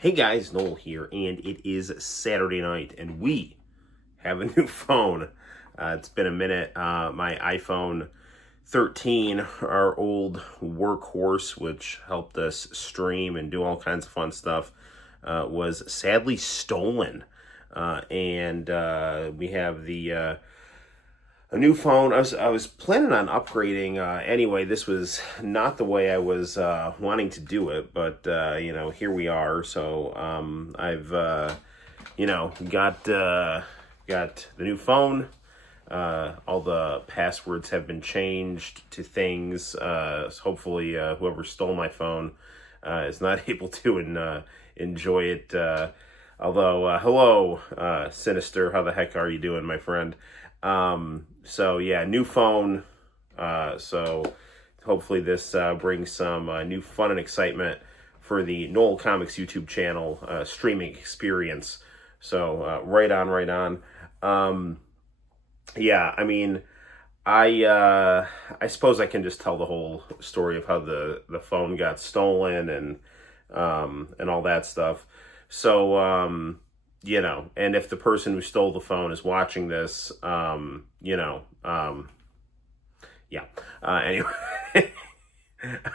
Hey guys, Noel here, and it is Saturday night, and we have a new phone. It's been a minute. My iPhone 13, our old workhorse, which helped us stream and do all kinds of fun stuff, was sadly stolen. And we have a new phone. I was planning on upgrading anyway. This was not the way I was wanting to do it, but here we are. So I've got the new phone. All the passwords have been changed to things. So hopefully, whoever stole my phone is not able to enjoy it. Although, hello, Sinister. How the heck are you doing, my friend? So yeah, new phone. So hopefully this brings some new fun and excitement for the Noel ComiX YouTube channel streaming experience. So right on. Yeah, I mean, I suppose I can just tell the whole story of how the phone got stolen and all that stuff. So and if the person who stole the phone is watching this, anyway,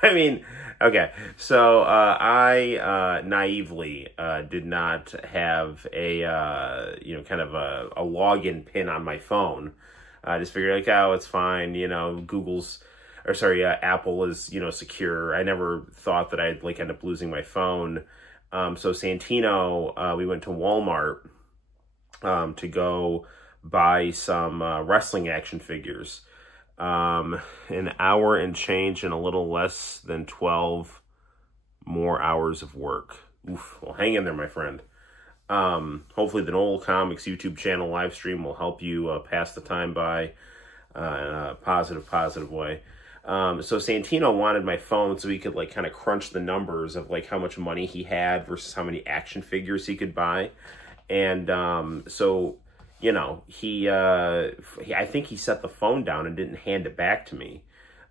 I mean, okay, so I naively did not have a kind of a login pin on my phone. I just figured it's fine, Apple is, secure. I never thought that I'd end up losing my phone. So Santino, we went to Walmart to go buy some wrestling action figures. An hour and change and a little less than 12 more hours of work. Oof, well, hang in there, my friend. Hopefully the Noel ComiX YouTube channel live stream will help you pass the time by in a positive way. So Santino wanted my phone so he could kind of crunch the numbers of how much money he had versus how many action figures he could buy. And I think he set the phone down and didn't hand it back to me.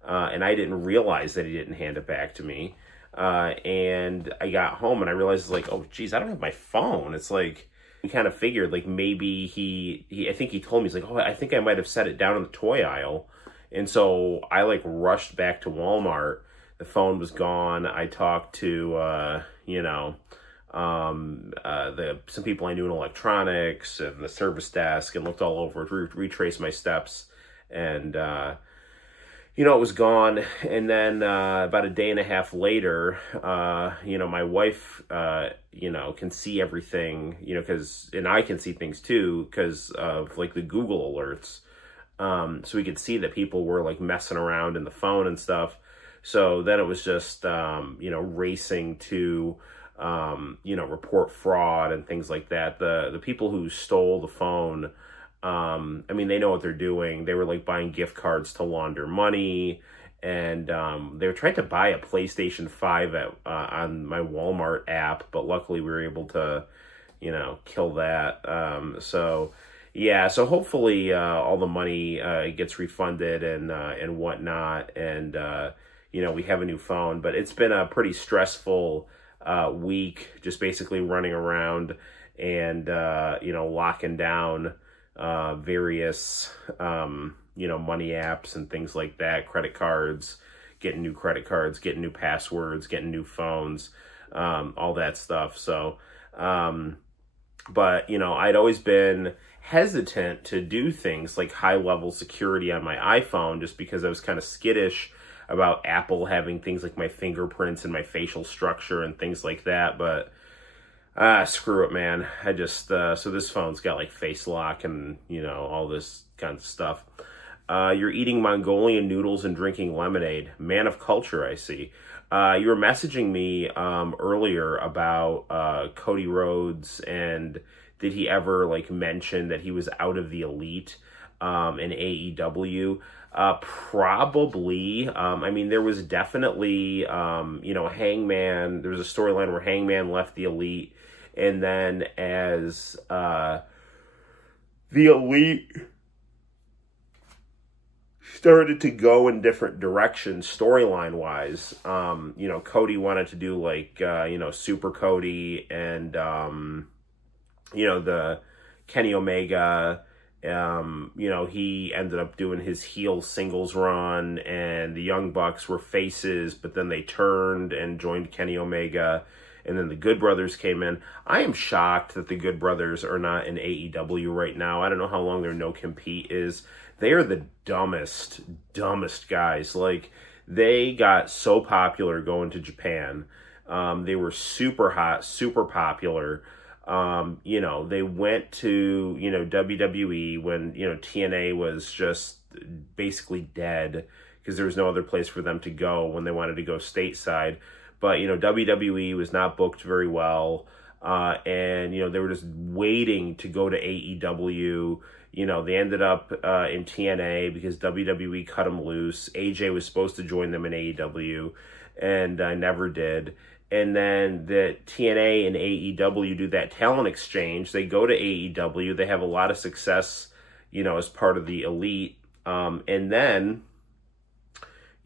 And I didn't realize that he didn't hand it back to me. And I got home and I realized oh geez, I don't have my phone. It's we kind of figured maybe I think he told me, he's oh, I think I might have set it down in the toy aisle. And so I rushed back to Walmart. The phone was gone. I talked to some people I knew in electronics and the service desk, and looked all over, retraced my steps, and it was gone. And then about a day and a half later, my wife can see everything, and I can see things too because of the Google alerts. So we could see that people were messing around in the phone and stuff. So then it was just, racing to, report fraud and things like that. The people who stole the phone, they know what they're doing. They were buying gift cards to launder money, and they were trying to buy a PlayStation 5 on my Walmart app, but luckily we were able to, kill that. Yeah, so hopefully all the money gets refunded and whatnot, and we have a new phone. But it's been a pretty stressful week, just basically running around and locking down various money apps and things like that, credit cards, getting new credit cards, getting new passwords, getting new phones, all that stuff. So, but I'd always been hesitant to do things like high-level security on my iPhone, just because I was kind of skittish about Apple having things like my fingerprints and my facial structure and things like that. But screw it, man. I just so this phone's got face lock and all this kind of stuff. You're eating Mongolian noodles and drinking lemonade. Man of culture, I see. You were messaging me earlier about Cody Rhodes, and did he ever mention that he was out of the Elite in AEW? Probably. There was definitely Hangman. There was a storyline where Hangman left the Elite, and then as the Elite started to go in different directions storyline wise. Cody wanted to do like Super Cody and the Kenny Omega. He ended up doing his heel singles run, and the Young Bucks were faces, but then they turned and joined Kenny Omega, and then the Good Brothers came in. I am shocked that the Good Brothers are not in AEW right now. I don't know how long their no compete is. They are the dumbest guys. Like, they got so popular going to Japan. They were super hot, super popular. They went to, WWE when, TNA was just basically dead because there was no other place for them to go when they wanted to go stateside. But, WWE was not booked very well. And they were just waiting to go to AEW. They ended up in TNA because WWE cut them loose. AJ was supposed to join them in AEW and never did. And then the TNA and AEW do that talent exchange. They go to AEW. They have a lot of success, as part of the Elite. And then,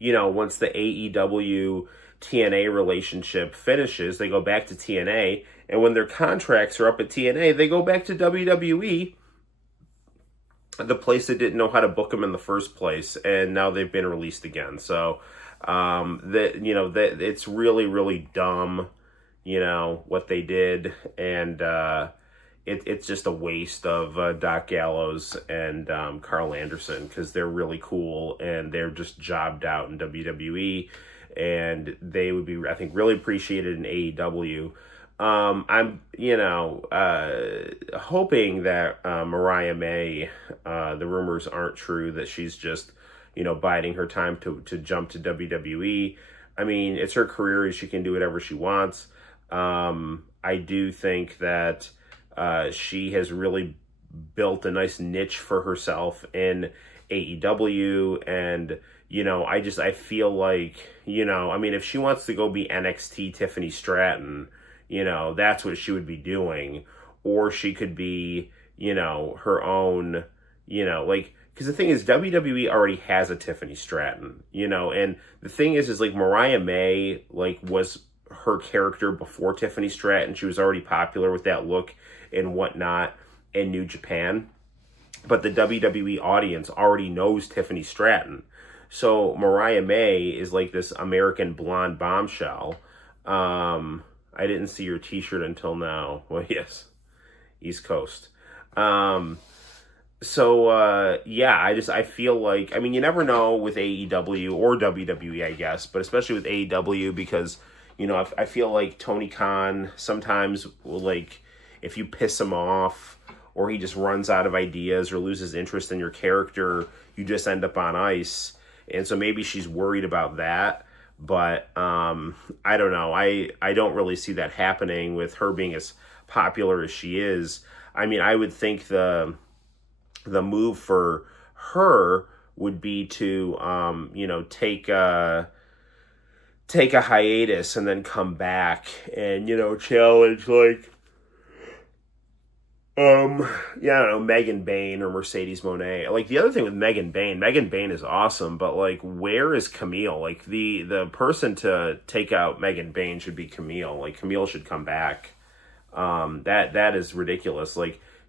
once the AEW TNA relationship finishes, they go back to TNA. And when their contracts are up at TNA, they go back to WWE, the place that didn't know how to book them in the first place. And now they've been released again. So, it's really, really dumb, what they did, and it's just a waste of Doc Gallows and Carl Anderson, because they're really cool and they're just jobbed out in WWE, and they would be, I think, really appreciated in AEW. I'm hoping that Mariah May, the rumors aren't true, that she's just biding her time to jump to WWE. I mean, it's her career. She can do whatever she wants. I do think that she has really built a nice niche for herself in AEW. And, I feel like, if she wants to go be NXT Tiffany Stratton, that's what she would be doing. Or she could be, her own, because the thing is, WWE already has a Tiffany Stratton, and the thing is like Mariah May, was her character before Tiffany Stratton. She was already popular with that look and whatnot in New Japan, but the WWE audience already knows Tiffany Stratton. So Mariah May is like this American blonde bombshell. I didn't see your t-shirt until now. Well, yes, East Coast. I feel like, you never know with AEW or WWE, I guess, but especially with AEW, because, I feel like Tony Khan sometimes, if you piss him off or he just runs out of ideas or loses interest in your character, you just end up on ice. And so maybe she's worried about that, but I don't know. I don't really see that happening with her being as popular as she is. I would think the move for her would be to, take a hiatus and then come back and, challenge Megan Bayne or Mercedes Moné. The other thing with Megan Bayne is awesome, but where is Camille? The person to take out Megan Bayne should be Camille. Camille should come back. That is ridiculous.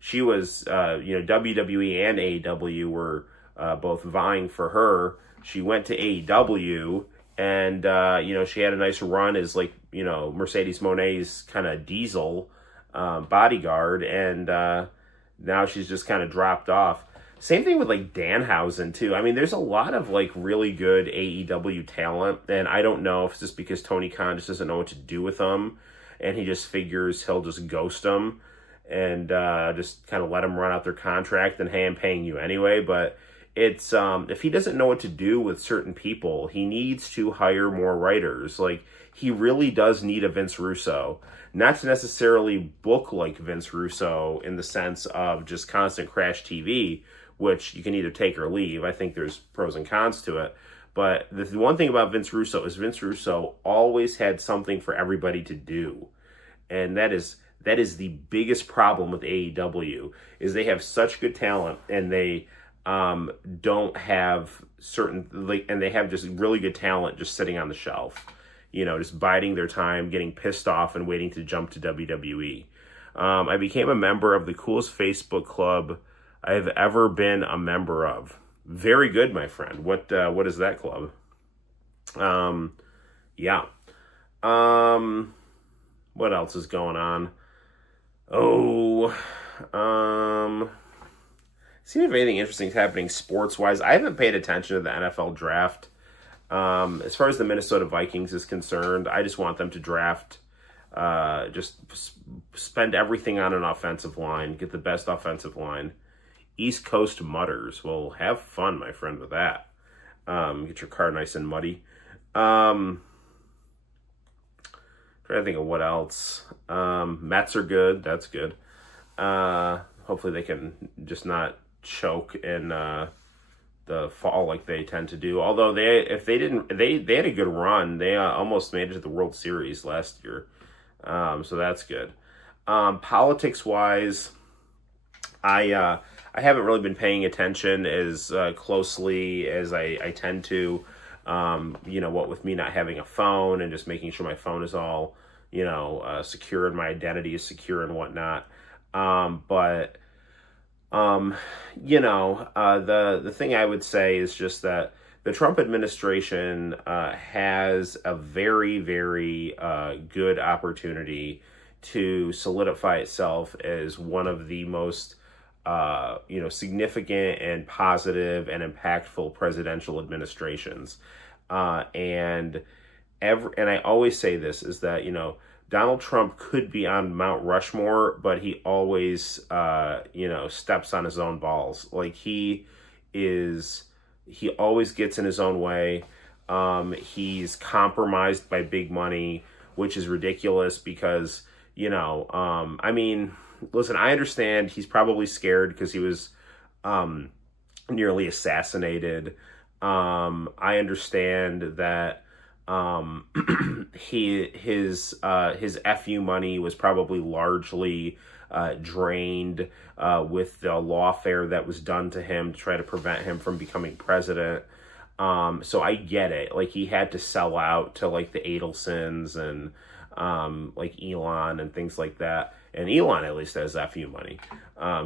She was, WWE and AEW were both vying for her. She went to AEW, and, she had a nice run as, Mercedes Moné's kind of diesel bodyguard, and now she's just kind of dropped off. Same thing with, Danhausen, too. There's a lot of, really good AEW talent, and I don't know if it's just because Tony Khan just doesn't know what to do with them, and he just figures he'll just ghost them and just kind of let them run out their contract, and hey, I'm paying you anyway. But it's if he doesn't know what to do with certain people, he needs to hire more writers. He really does need a Vince Russo, not to necessarily book like Vince Russo in the sense of just constant crash TV, which you can either take or leave. I think there's pros and cons to it. But the one thing about Vince Russo is Vince Russo always had something for everybody to do. And that is the biggest problem with AEW, is they have such good talent, and they don't have certain, like, and they have just really good talent just sitting on the shelf, just biding their time, getting pissed off and waiting to jump to WWE. I became a member of the coolest Facebook club I've ever been a member of. Very good, my friend. What is that club? Yeah. What else is going on? See if anything interesting is happening sports-wise. I haven't paid attention to the NFL draft. As far as the Minnesota Vikings is concerned, I just want them to draft, just spend everything on an offensive line, get the best offensive line. East Coast mutters. Well, have fun, my friend, with that. Get your car nice and muddy. Trying to think of what else. Mets are good. That's good. Hopefully they can just not choke in the fall like they tend to do. Although they had a good run. They almost made it to the World Series last year. So that's good. Politics wise, I haven't really been paying attention as closely as I tend to. What with me not having a phone and just making sure my phone is all, secure and my identity is secure and whatnot. The thing I would say is just that the Trump administration has a very, very good opportunity to solidify itself as one of the most significant and positive and impactful presidential administrations. And I always say this is that, Donald Trump could be on Mount Rushmore, but he always, steps on his own balls. Like he always gets in his own way. He's compromised by big money, which is ridiculous because, listen, I understand he's probably scared because he was, nearly assassinated. I understand that, his FU money was probably largely drained with the lawfare that was done to him to try to prevent him from becoming president. So I get it. Like he had to sell out to like the Adelsons and like Elon and things like that. And Elon at least has FU money.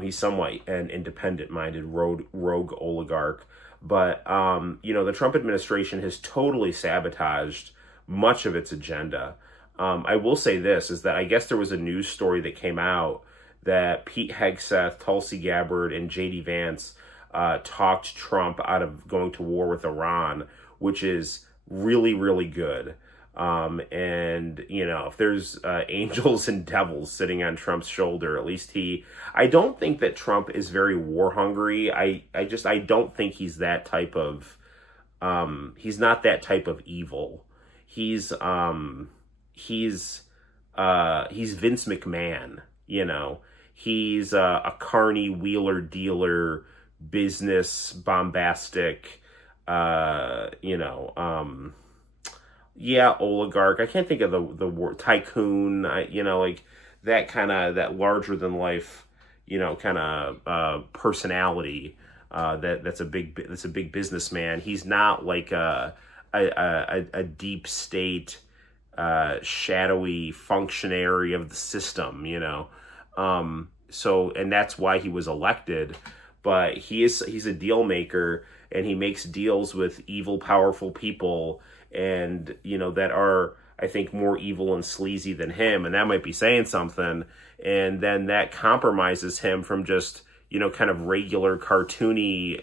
He's somewhat an independent-minded rogue oligarch. But, the Trump administration has totally sabotaged much of its agenda. I will say this, is that I guess there was a news story that came out that Pete Hegseth, Tulsi Gabbard, and J.D. Vance talked Trump out of going to war with Iran, which is really, really good. If there's angels and devils sitting on Trump's shoulder, at least I don't think that Trump is very war hungry. I don't think he's that type of, he's not that type of evil. He's Vince McMahon, he's a carny wheeler dealer, business bombastic, oligarch. I can't think of the word tycoon. Like that larger than life, kind of personality. That's a big businessman. He's not like a deep state, shadowy functionary of the system. So and that's why he was elected. But he's a deal maker, and he makes deals with evil, powerful people. And, that are, I think, more evil and sleazy than him. And that might be saying something. And then that compromises him from just, kind of regular cartoony,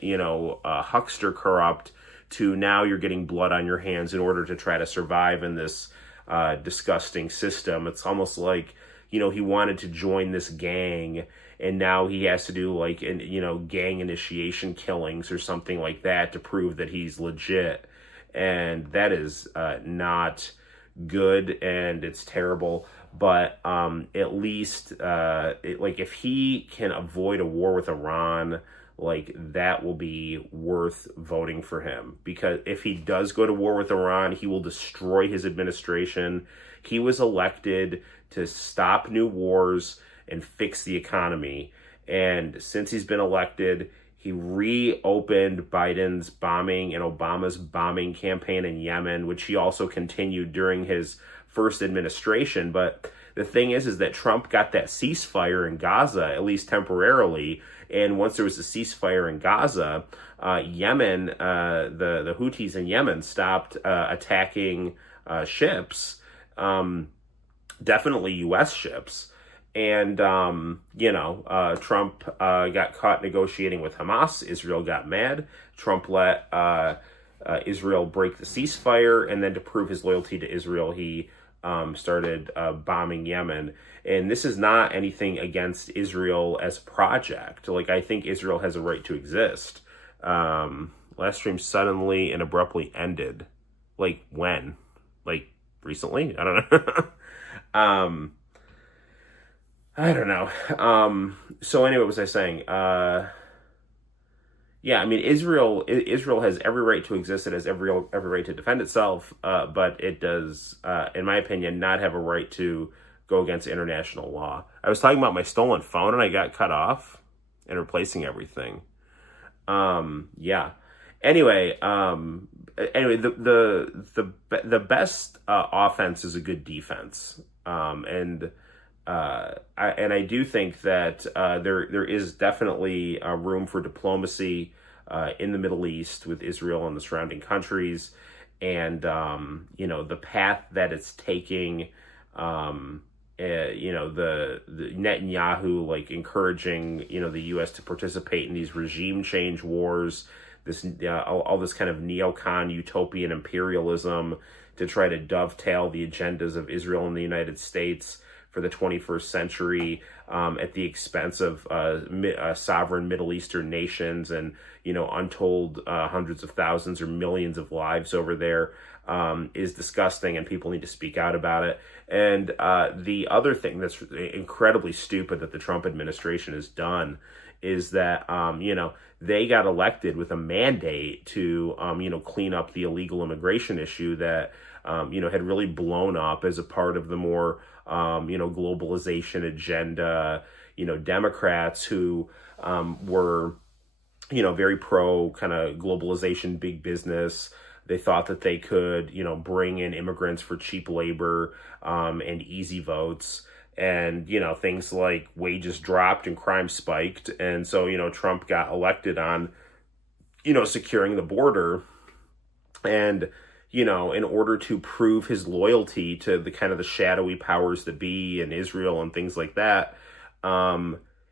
huckster corrupt to now you're getting blood on your hands in order to try to survive in this disgusting system. It's almost like, he wanted to join this gang and now he has to do like, gang initiation killings or something like that to prove that he's legit. And that is not good, and it's terrible. But at least, if he can avoid a war with Iran, like that will be worth voting for him. Because if he does go to war with Iran, he will destroy his administration. He was elected to stop new wars and fix the economy. And since he's been elected, He reopened Biden's bombing and Obama's bombing campaign in Yemen, which he also continued during his first administration. But the thing is that Trump got that ceasefire in Gaza, at least temporarily. And once there was a ceasefire in Gaza, Yemen, the Houthis in Yemen stopped attacking ships, definitely U.S. ships. And, Trump got caught negotiating with Hamas. Israel got mad. Trump let Israel break the ceasefire. And then to prove his loyalty to Israel, he started bombing Yemen. And this is not anything against Israel as a project. Like, I think Israel has a right to exist. Last stream suddenly and abruptly ended. Like, when? Like, recently? I don't know. I don't know. So anyway, what was I saying? Yeah, I mean, Israel has every right to exist. It has every right to defend itself. But it does, in my opinion, not have a right to go against international law. I was talking about my stolen phone and I got cut off and replacing everything. Yeah. Anyway, the best offense is a good defense. And I do think that there is definitely room for diplomacy in the Middle East with Israel and the surrounding countries, and the path that it's taking. The Netanyahu like encouraging the U.S. to participate in these regime change wars, this all this kind of neocon utopian imperialism to try to dovetail the agendas of Israel and the United States for the 21st century at the expense of sovereign Middle Eastern nations and, untold hundreds of thousands or millions of lives over there is disgusting, and people need to speak out about it. And the other thing that's incredibly stupid that the Trump administration has done is that, they got elected with a mandate to, clean up the illegal immigration issue that, had really blown up as a part of the more, globalization agenda, Democrats who were, very pro kind of globalization, big business. They thought that they could, bring in immigrants for cheap labor and easy votes. And, things like wages dropped and crime spiked. And so, Trump got elected on, securing the border. And, in order to prove his loyalty to the kind of the shadowy powers that be in Israel and things like that,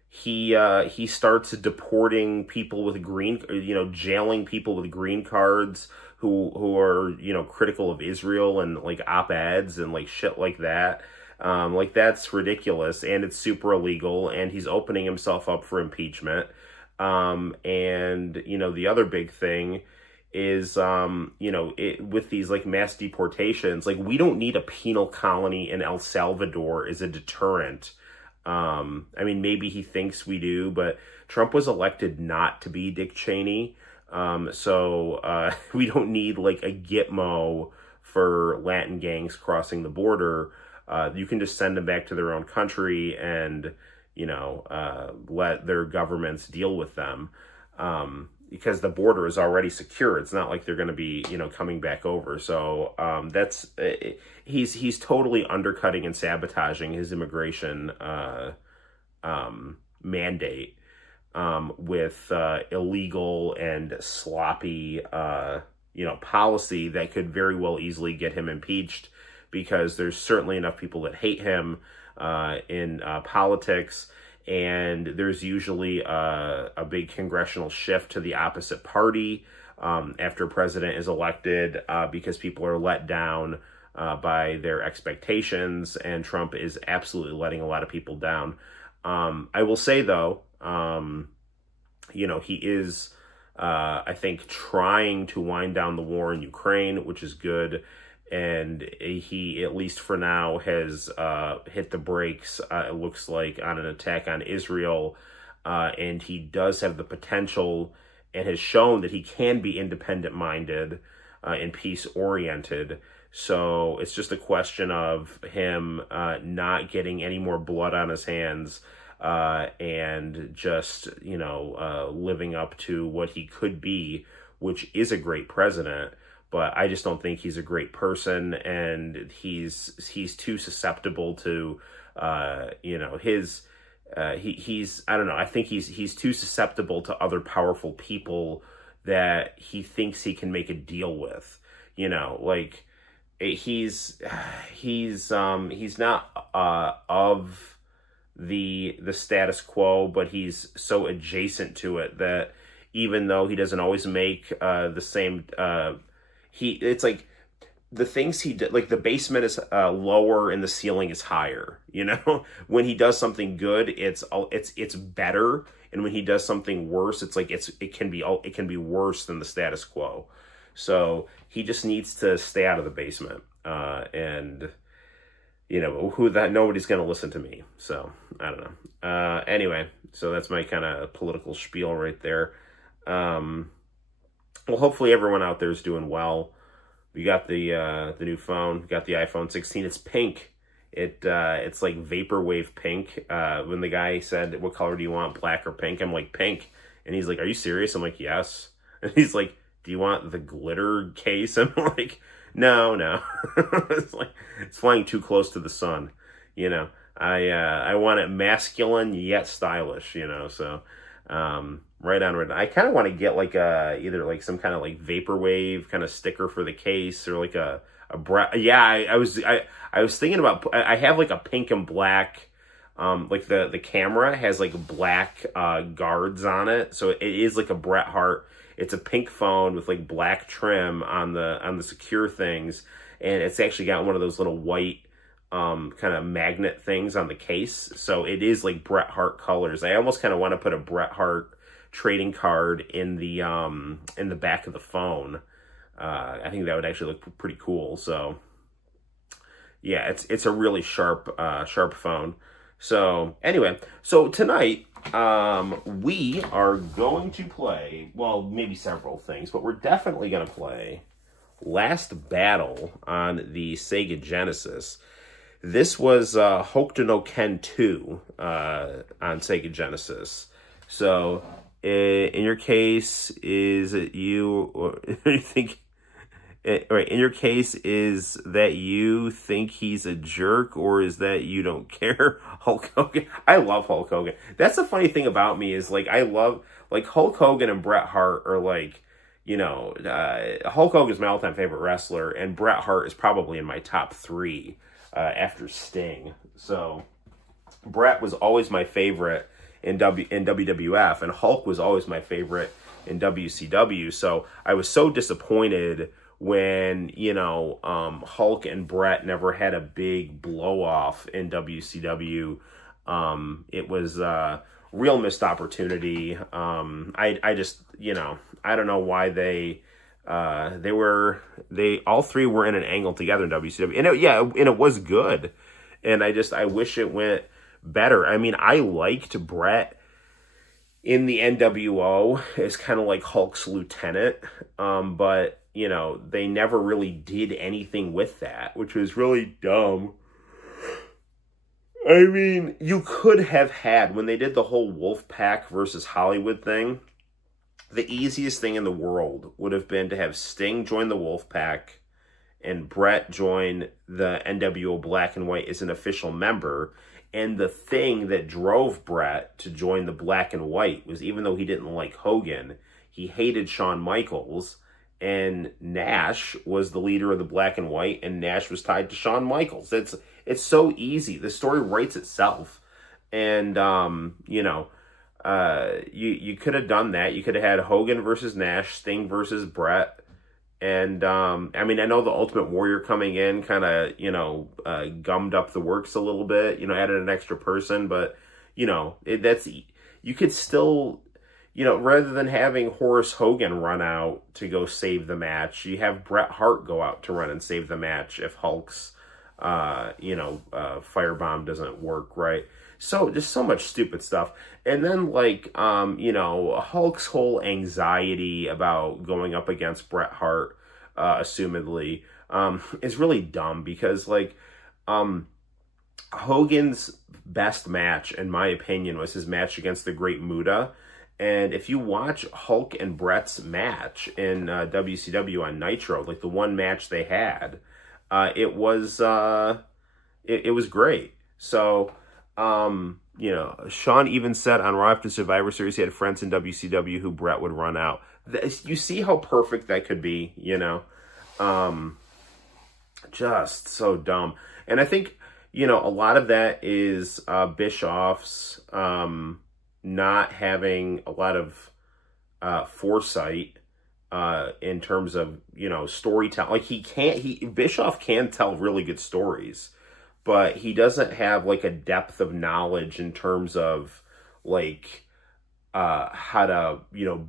he starts deporting people with jailing people with green cards who are, critical of Israel, and like op-eds and like shit like that. Like that's ridiculous, and it's super illegal, and he's opening himself up for impeachment. And, the other big thing is, with these like mass deportations, like we don't need a penal colony in El Salvador as a deterrent. Maybe he thinks we do, but Trump was elected not to be Dick Cheney. So we don't need like a Gitmo for Latin gangs crossing the border. You can just send them back to their own country and, let their governments deal with them. Because the border is already secure. It's not like they're going to be, coming back over. So he's totally undercutting and sabotaging his immigration mandate with illegal and sloppy, policy that could very well easily get him impeached, because there's certainly enough people that hate him in politics. And there's usually a big congressional shift to the opposite party after a president is elected because people are let down by their expectations, and Trump is absolutely letting a lot of people down. I will say, though, he is, I think, trying to wind down the war in Ukraine, which is good. And he, at least for now, has hit the brakes, it looks like, on an attack on Israel. And he does have the potential and has shown that he can be independent-minded and peace-oriented. So it's just a question of him not getting any more blood on his hands and just, living up to what he could be, which is a great president. But I just don't think he's a great person, and he's too susceptible to, he's I don't know. I think he's too susceptible to other powerful people that he thinks he can make a deal with. Like he's not of the status quo, but he's so adjacent to it that even though he doesn't always make the same, it's like the things he did, like the basement is lower and the ceiling is higher. When he does something good, it's better, and when he does something worse, it's like it can be worse than the status quo. So he just needs to stay out of the basement, and nobody's going to listen to me. So I don't know. Anyway, so that's my kind of political spiel right there. Well, hopefully everyone out there is doing well. We got the new phone. We got the iPhone 16. It's pink. It's like vaporwave pink. When the guy said, "What color do you want, black or pink?" I'm like, "Pink." And he's like, "Are you serious?" I'm like, "Yes." And he's like, "Do you want the glitter case?" I'm like, No. it's flying too close to the sun. I want it masculine yet stylish. So. Right on. I kind of want to get like either like some kind of like vaporwave kind of sticker for the case, or like a I was thinking about, I have like a pink and black, like the camera has like black guards on it, so it is like a Bret Hart. It's a pink phone with like black trim on the secure things, and it's actually got one of those little white kind of magnet things on the case, so it is like Bret Hart colors. I almost kind of want to put a Bret Hart trading card in the back of the phone. I think that would actually look pretty cool. So yeah, it's a really sharp phone. So anyway, so tonight we are going to play, well, maybe several things, but we're definitely going to play Last Battle on the Sega Genesis. This was Hokuto no Ken 2 on Sega Genesis. So, in your case, is it you, or you think? Right, in your case, is that you think he's a jerk, or is that you don't care? Hulk Hogan. I love Hulk Hogan. That's the funny thing about me is like I love like Hulk Hogan and Bret Hart are like. Hulk Hogan is my all-time favorite wrestler, and Bret Hart is probably in my top 3 after Sting. So Bret was always my favorite in WWF, and Hulk was always my favorite in WCW. So I was so disappointed when Hulk and Bret never had a big blow off in WCW. It was a real missed opportunity. I just I don't know why they all three were in an angle together in WCW, and it was good, and I wish it went better. I mean, I liked Bret in the NWO as kind of like Hulk's lieutenant, but they never really did anything with that, which was really dumb. I mean, you could have had, when they did the whole Wolfpack versus Hollywood thing, the easiest thing in the world would have been to have Sting join the Wolfpack and Bret join the NWO Black and White as an official member. And the thing that drove Bret to join the Black and White was, even though he didn't like Hogan, he hated Shawn Michaels, and Nash was the leader of the Black and White, and Nash was tied to Shawn Michaels. It's so easy. The story writes itself. And, you could have done that. You could have had Hogan versus Nash, Sting versus Bret. And, I mean, I know the Ultimate Warrior coming in kind of, gummed up the works a little bit, added an extra person, but, you could still, rather than having Horace Hogan run out to go save the match, you have Bret Hart go out to run and save the match if Hulk's, firebomb doesn't work, right? So just so much stupid stuff. And then Hulk's whole anxiety about going up against Bret Hart, assumedly, is really dumb because Hogan's best match, in my opinion, was his match against the Great Muta. And if you watch Hulk and Brett's match in WCW on Nitro, like the one match they had, it was great. So, Sean even said on Raw after Survivor Series he had friends in WCW who Brett would run out. You see how perfect that could be, just so dumb. And I think, a lot of that is Bischoff's not having a lot of foresight in terms of, storytelling. Like Bischoff can tell really good stories, but he doesn't have like a depth of knowledge in terms of like how to,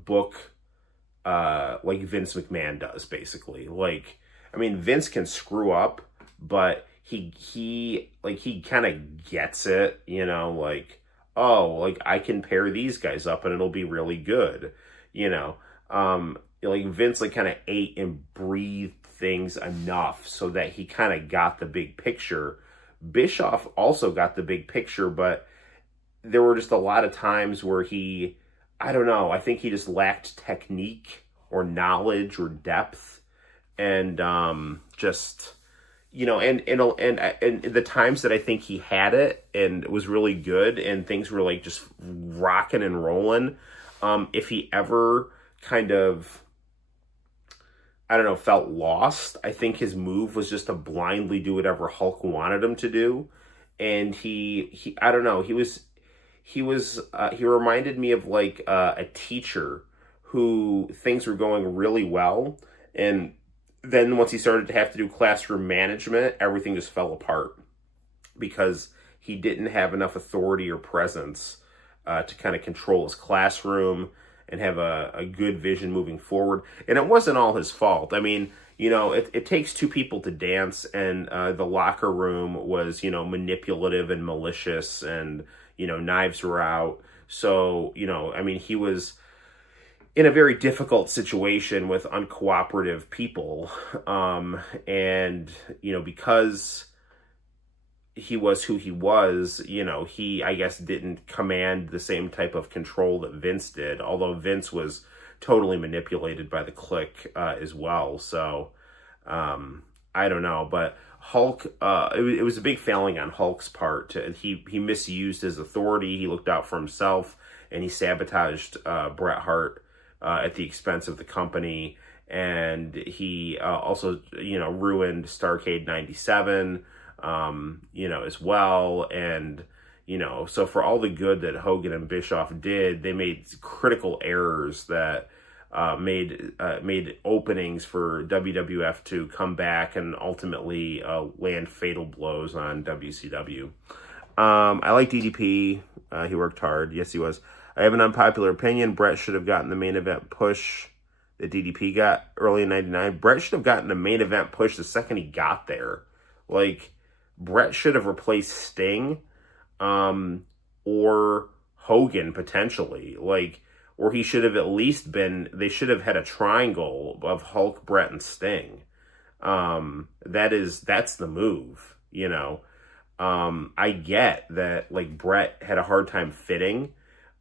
book like Vince McMahon does, basically. Like, I mean, Vince can screw up, but he kind of gets it, like, oh, like I can pair these guys up and it'll be really good, like Vince like kind of ate and breathed things enough so that he kind of got the big picture. Bischoff also got the big picture, but there were just a lot of times where I don't know, I think he just lacked technique or knowledge or depth, and just, and the times that I think he had it and it was really good and things were like just rocking and rolling, if he ever kind of, I don't know, felt lost, I think his move was just to blindly do whatever Hulk wanted him to do. And he I don't know, he reminded me of like a teacher who things were going really well, and then once he started to have to do classroom management, everything just fell apart because he didn't have enough authority or presence to kind of control his classroom and have a good vision moving forward. And it wasn't all his fault. I mean, it takes two people to dance, and the locker room was, manipulative and malicious, and, knives were out. So, I mean, he was in a very difficult situation with uncooperative people. And, because he was who he was, he, I guess, didn't command the same type of control that Vince did, although Vince was totally manipulated by the Clique as well. So, I don't know, but Hulk, it was a big failing on Hulk's part. He misused his authority, he looked out for himself, and he sabotaged Bret Hart at the expense of the company, and he also, ruined Starrcade 97, as well. And, so for all the good that Hogan and Bischoff did, they made critical errors that made openings for WWF to come back and ultimately land fatal blows on WCW. I like DDP. He worked hard. Yes, he was. I have an unpopular opinion. Brett should have gotten the main event push that DDP got early in 99. Brett should have gotten the main event push the second he got there. Like, Brett should have replaced Sting, or Hogan potentially. Like, or he should have at least they should have had a triangle of Hulk, Brett, and Sting. That's the move, I get that, like, Brett had a hard time fitting,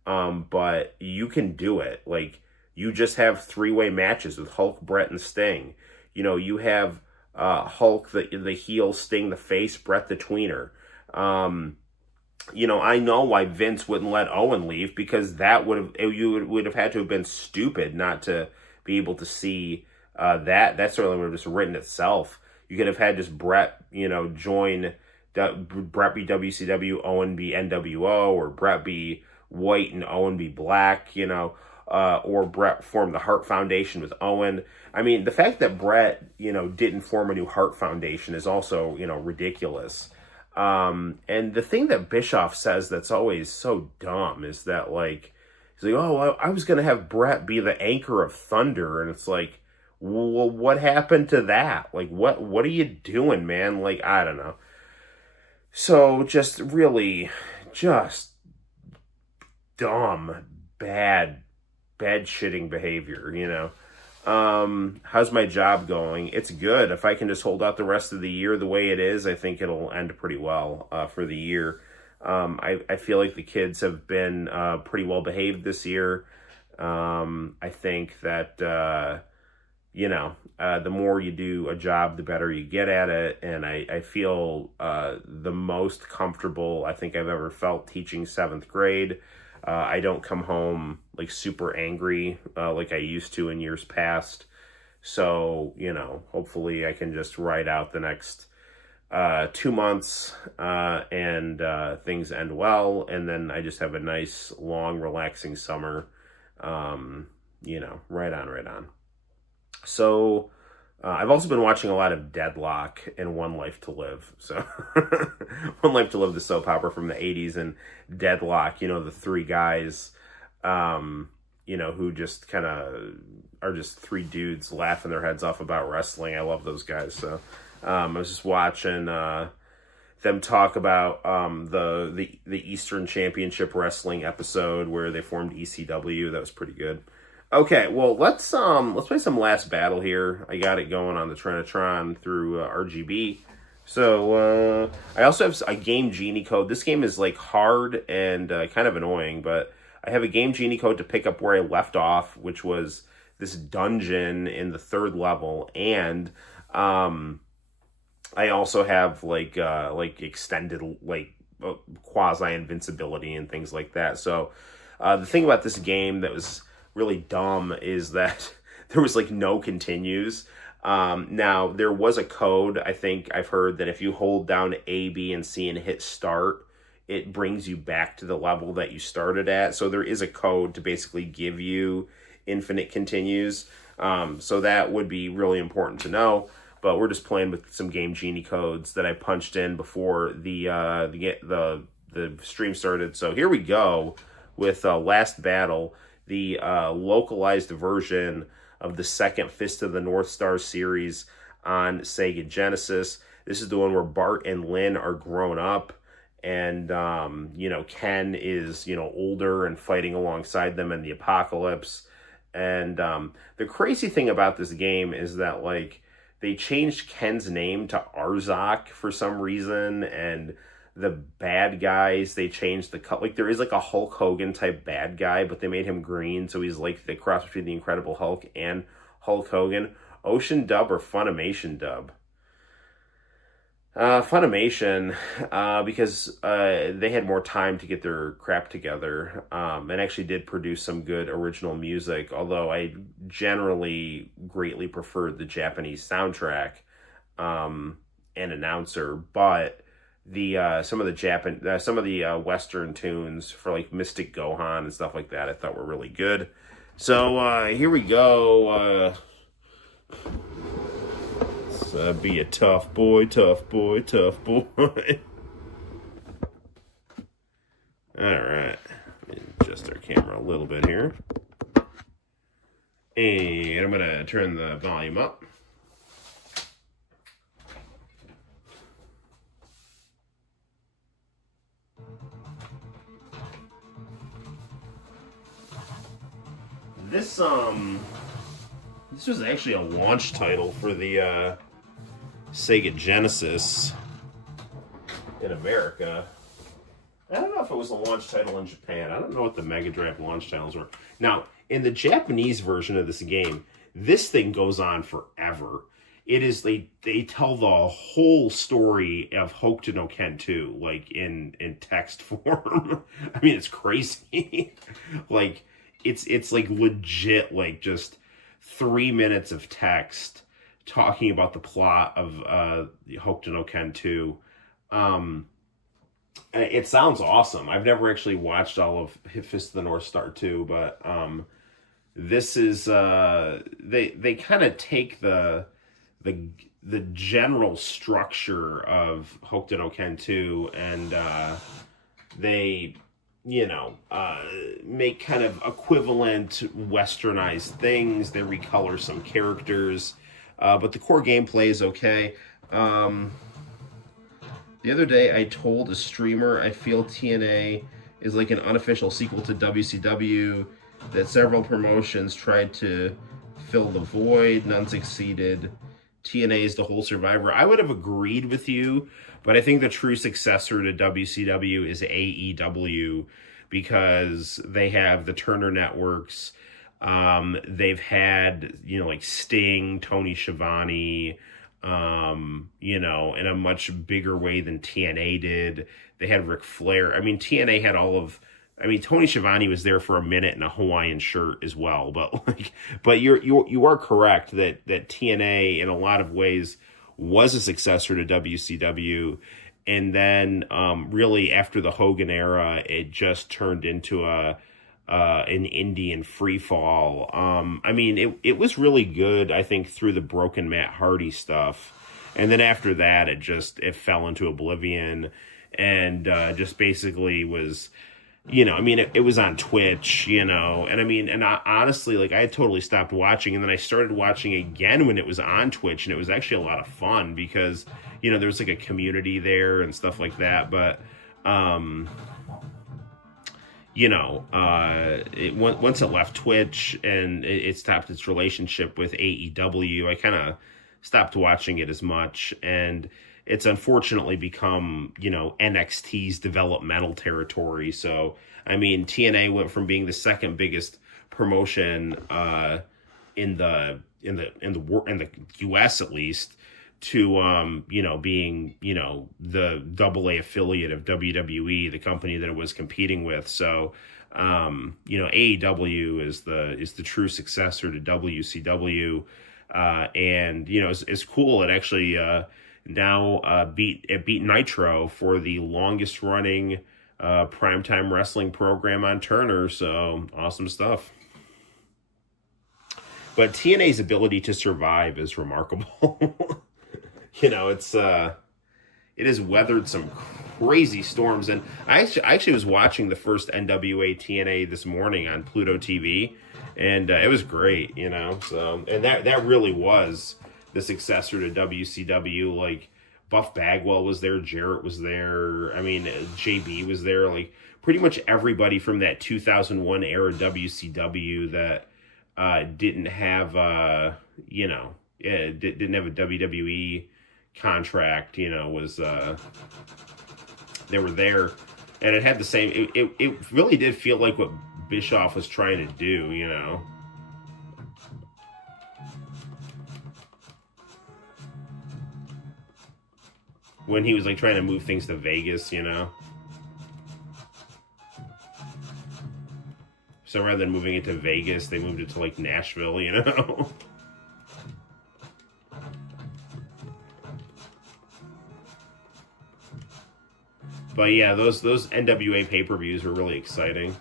but you can do it. Like, you just have three-way matches with Hulk, Brett, and Sting. You have Hulk, the heel, Sting, the face, Brett, the tweener. I know why Vince wouldn't let Owen leave, because you would have had to have been stupid not to be able to see that. That certainly would have just written itself. You could have had just Brett, join, Brett be WCW, Owen be NWO, or Brett be white and Owen be black, or Brett formed the Hart Foundation with Owen. I mean, the fact that Brett, didn't form a new Hart Foundation is also, ridiculous. And the thing that Bischoff says that's always so dumb is that, like, he's like, oh, I was going to have Brett be the anchor of Thunder. And it's like, well, what happened to that? Like, what are you doing, man? Like, I don't know. So just really, just dumb, bad shitting behavior, How's my job going? It's good. If I can just hold out the rest of the year the way it is, I think it'll end pretty well for the year. I feel like the kids have been pretty well behaved this year. I think that, the more you do a job, the better you get at it. And I feel the most comfortable I think I've ever felt teaching 7th grade. I don't come home like super angry like I used to in years past. So, hopefully I can just ride out the next 2 months and things end well. And then I just have a nice, long, relaxing summer. Right on. So I've also been watching a lot of Deadlock and One Life to Live. So One Life to Live, the soap opera from the 80s, and Deadlock, the 3 guys, who just kind of are just 3 dudes laughing their heads off about wrestling. I love those guys. So I was just watching them talk about the Eastern Championship Wrestling episode where they formed ECW. That was pretty good. Okay, well, let's play some Last Battle here. I got it going on the Trinitron through RGB. So, I also have a Game Genie code. This game is, hard and kind of annoying, but I have a Game Genie code to pick up where I left off, which was this dungeon in the 3rd level, and I also have, extended, quasi-invincibility and things like that. So, the thing about this game that was really dumb is that there was no continues. Now there was a code, I think I've heard, that if you hold down A, B, and C and hit start, it brings you back to the level that you started at. So there is a code to basically give you infinite continues. So that would be really important to know. But we're just playing with some Game Genie codes that I punched in before the stream started. So here we go with Last Battle, the localized version of the second Fist of the North Star series on Sega Genesis. This is the one where Bart and Lynn are grown up, and Ken is older and fighting alongside them in the apocalypse. And the crazy thing about this game is that they changed Ken's name to Arzak for some reason, and the bad guys, they changed the cut. There is a Hulk Hogan type bad guy, but they made him green, so he's the cross between the Incredible Hulk and Hulk Hogan. Ocean dub or Funimation dub? Funimation, because they had more time to get their crap together, and actually did produce some good original music, although I generally greatly preferred the Japanese soundtrack and announcer, but some of the Western tunes for Mystic Gohan and stuff like that I thought were really good. So here we go. Be a tough boy. Alright. Adjust our camera a little bit here. And I'm going to turn the volume up. This was actually a launch title for the Sega Genesis in America. I don't know if it was a launch title in Japan. I don't know what the Mega Drive launch titles were. Now, in the Japanese version of this game, this thing goes on forever. It is, they tell the whole story of Hokuto no Ken 2, in text form. I mean, it's crazy. It's legit, just 3 minutes of text talking about the plot of Hokuto no Ken 2. It sounds awesome. I've never actually watched all of Fist of the North Star 2, but this is they kind of take the general structure of Hokuto no Ken 2 and they make kind of equivalent westernized things. They recolor some characters, but the core gameplay is okay. The other day I told a streamer I feel TNA is like an unofficial sequel to WCW, that several promotions tried to Fill the Void, none succeeded. TNA is the whole Survivor. I would have agreed with you, but I think the true successor to WCW is AEW because they have the Turner networks. They've had, like Sting, Tony Schiavone, in a much bigger way than TNA did. They had Ric Flair. I mean, TNA had Tony Schiavone was there for a minute in a Hawaiian shirt as well, but you are correct that TNA in a lot of ways was a successor to WCW, and then really after the Hogan era, it just turned into an Indian free fall. It was really good, I think, through the broken Matt Hardy stuff, and then after that, it fell into oblivion, and just basically was. It was on Twitch, and honestly, I had totally stopped watching, and then I started watching again when it was on Twitch, and it was actually a lot of fun because, there was a community there and stuff like that, but, once it left Twitch and it stopped its relationship with AEW, I kind of stopped watching it as much, and it's unfortunately become, NXT's developmental territory. So, TNA went from being the second biggest promotion in the US at least to being the AA affiliate of WWE, the company that it was competing with. So, AEW is the true successor to WCW, and it's cool. It actually now beat Nitro for the longest running primetime wrestling program on Turner, so awesome stuff. But TNA's ability to survive is remarkable. It has weathered some crazy storms, and I actually was watching the first NWA TNA this morning on Pluto TV, and it was great, so, and that really was the successor to WCW. Buff Bagwell was there, Jarrett was there, JB was there, pretty much everybody from that 2001 era WCW that didn't have didn't have a WWE contract, was they were there, and it had the same, it really did feel like what Bischoff was trying to do, when he was trying to move things to Vegas, So rather than moving it to Vegas, they moved it to Nashville, But yeah, those NWA pay-per-views were really exciting,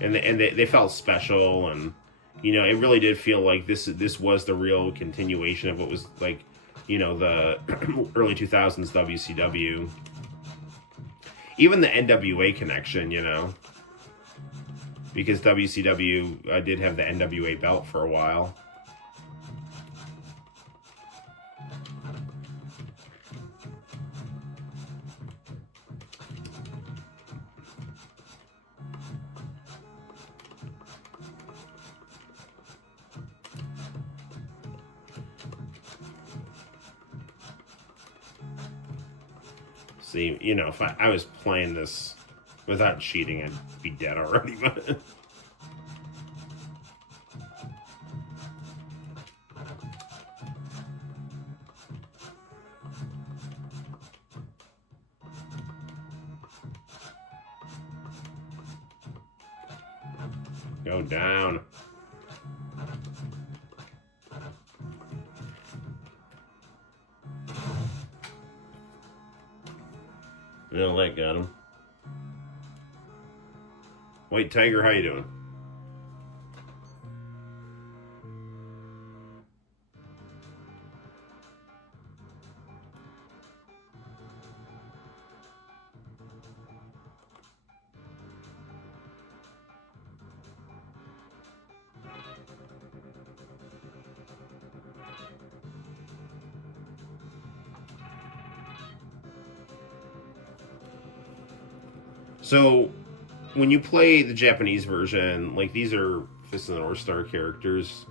and they felt special, and it really did feel like this was the real continuation of what was the early 2000s WCW. Even the NWA connection, because WCW did have the NWA belt for a while. See, if I was playing this without cheating, I'd be dead already, but... Go down. No, that got him. White Tiger, how you doing? So, when you play the Japanese version, these are Fist of the North Star characters.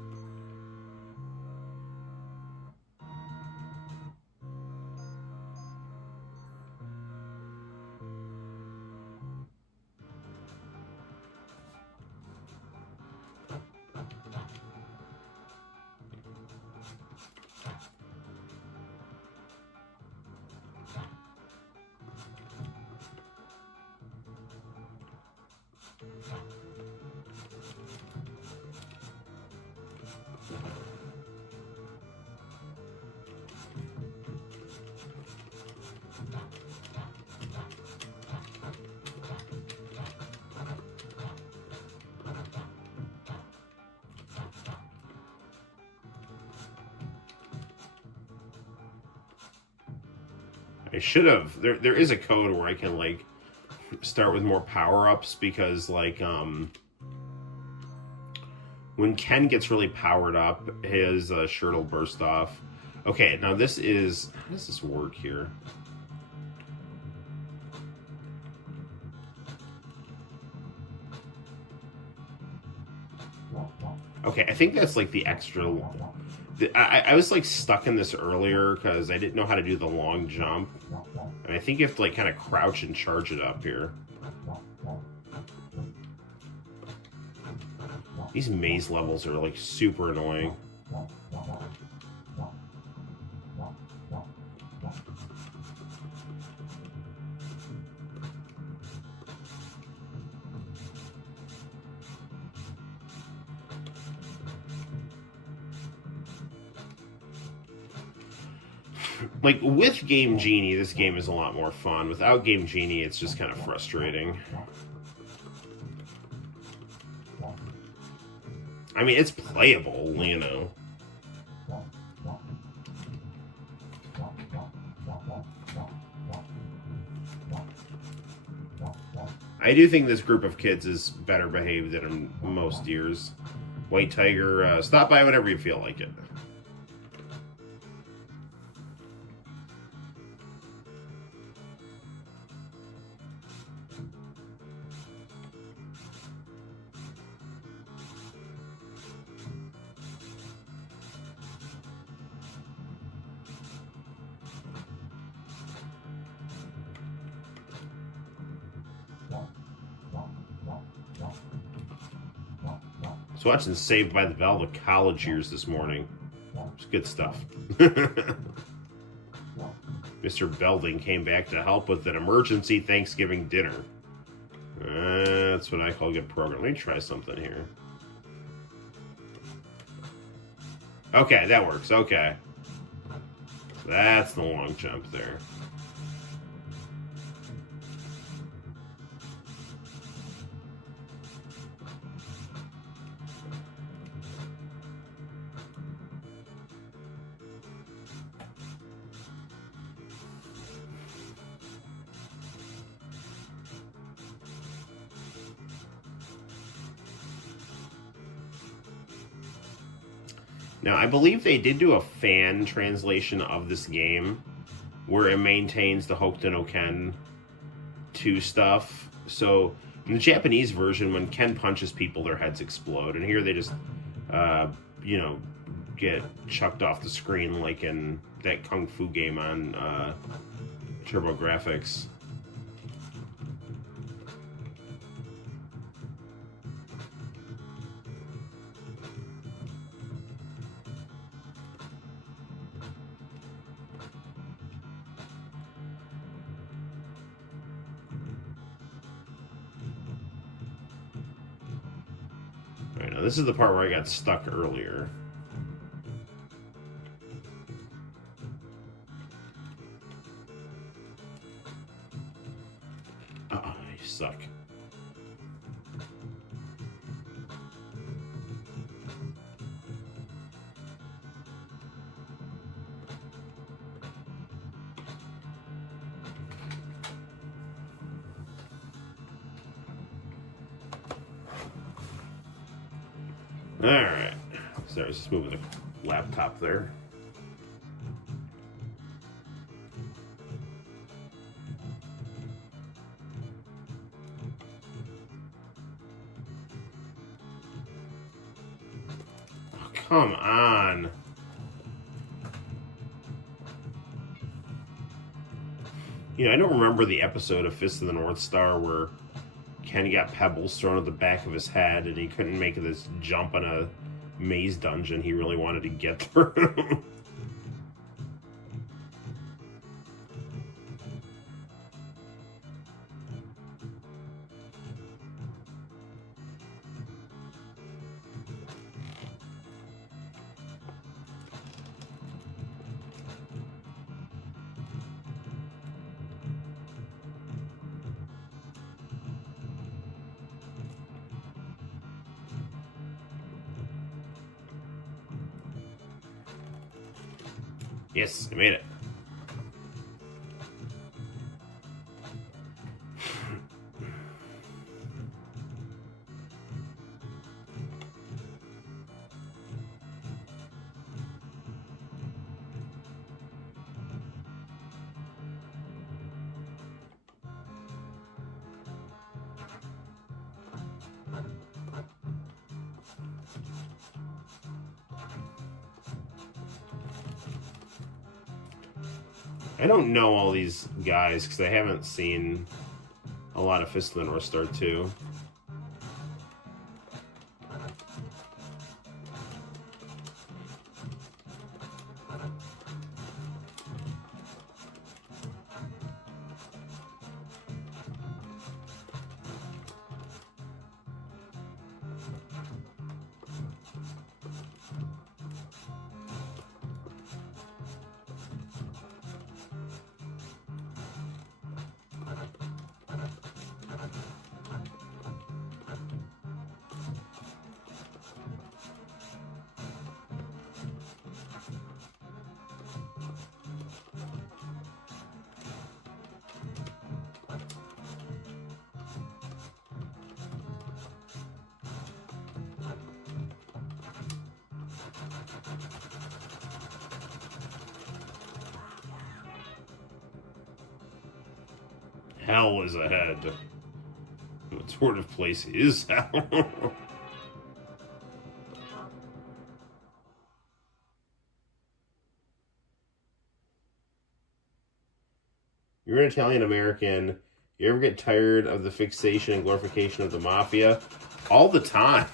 I should have. There is a code where I can like start with more power-ups because like when Ken gets really powered up, his shirt will burst off. Okay, now this is... How does this work here? Okay, I think that's like the extra... I was like stuck in this earlier because I didn't know how to do the long jump. And I think you have to like kind of crouch and charge it up here. These maze levels are like super annoying. Like, with Game Genie, this game is a lot more fun. Without Game Genie, it's just kind of frustrating. I mean, it's playable, you know. I do think this group of kids is better behaved than in most years. White Tiger, stop by whenever you feel like it. I was watching Saved by the Bell, the college years this morning. It's good stuff. Mr. Belding came back to help with an emergency Thanksgiving dinner. That's what I call a good program. Let me try something here. Okay, that works. Okay. That's the long jump there. Now, I believe they did do a fan translation of this game where it maintains the Hokuto no Ken 2 stuff. So, in the Japanese version, when Ken punches people, their heads explode. And here they just, you know, get chucked off the screen like in that Kung Fu game on TurboGrafx. Right, now this is the part where I got stuck earlier. Oh, you suck. Alright. Sorry, I was just moving the laptop there. Come on. You know, I don't remember the episode of Fist of the North Star where Ken got pebbles thrown at the back of his head and he couldn't make this jump on a maze dungeon he really wanted to get through. Yes, I made it. I don't know all these guys because I haven't seen a lot of Fist of the North Star 2. Hell is ahead. What sort of place is hell? You're an Italian American. You ever get tired of the fixation and glorification of the mafia? All the time.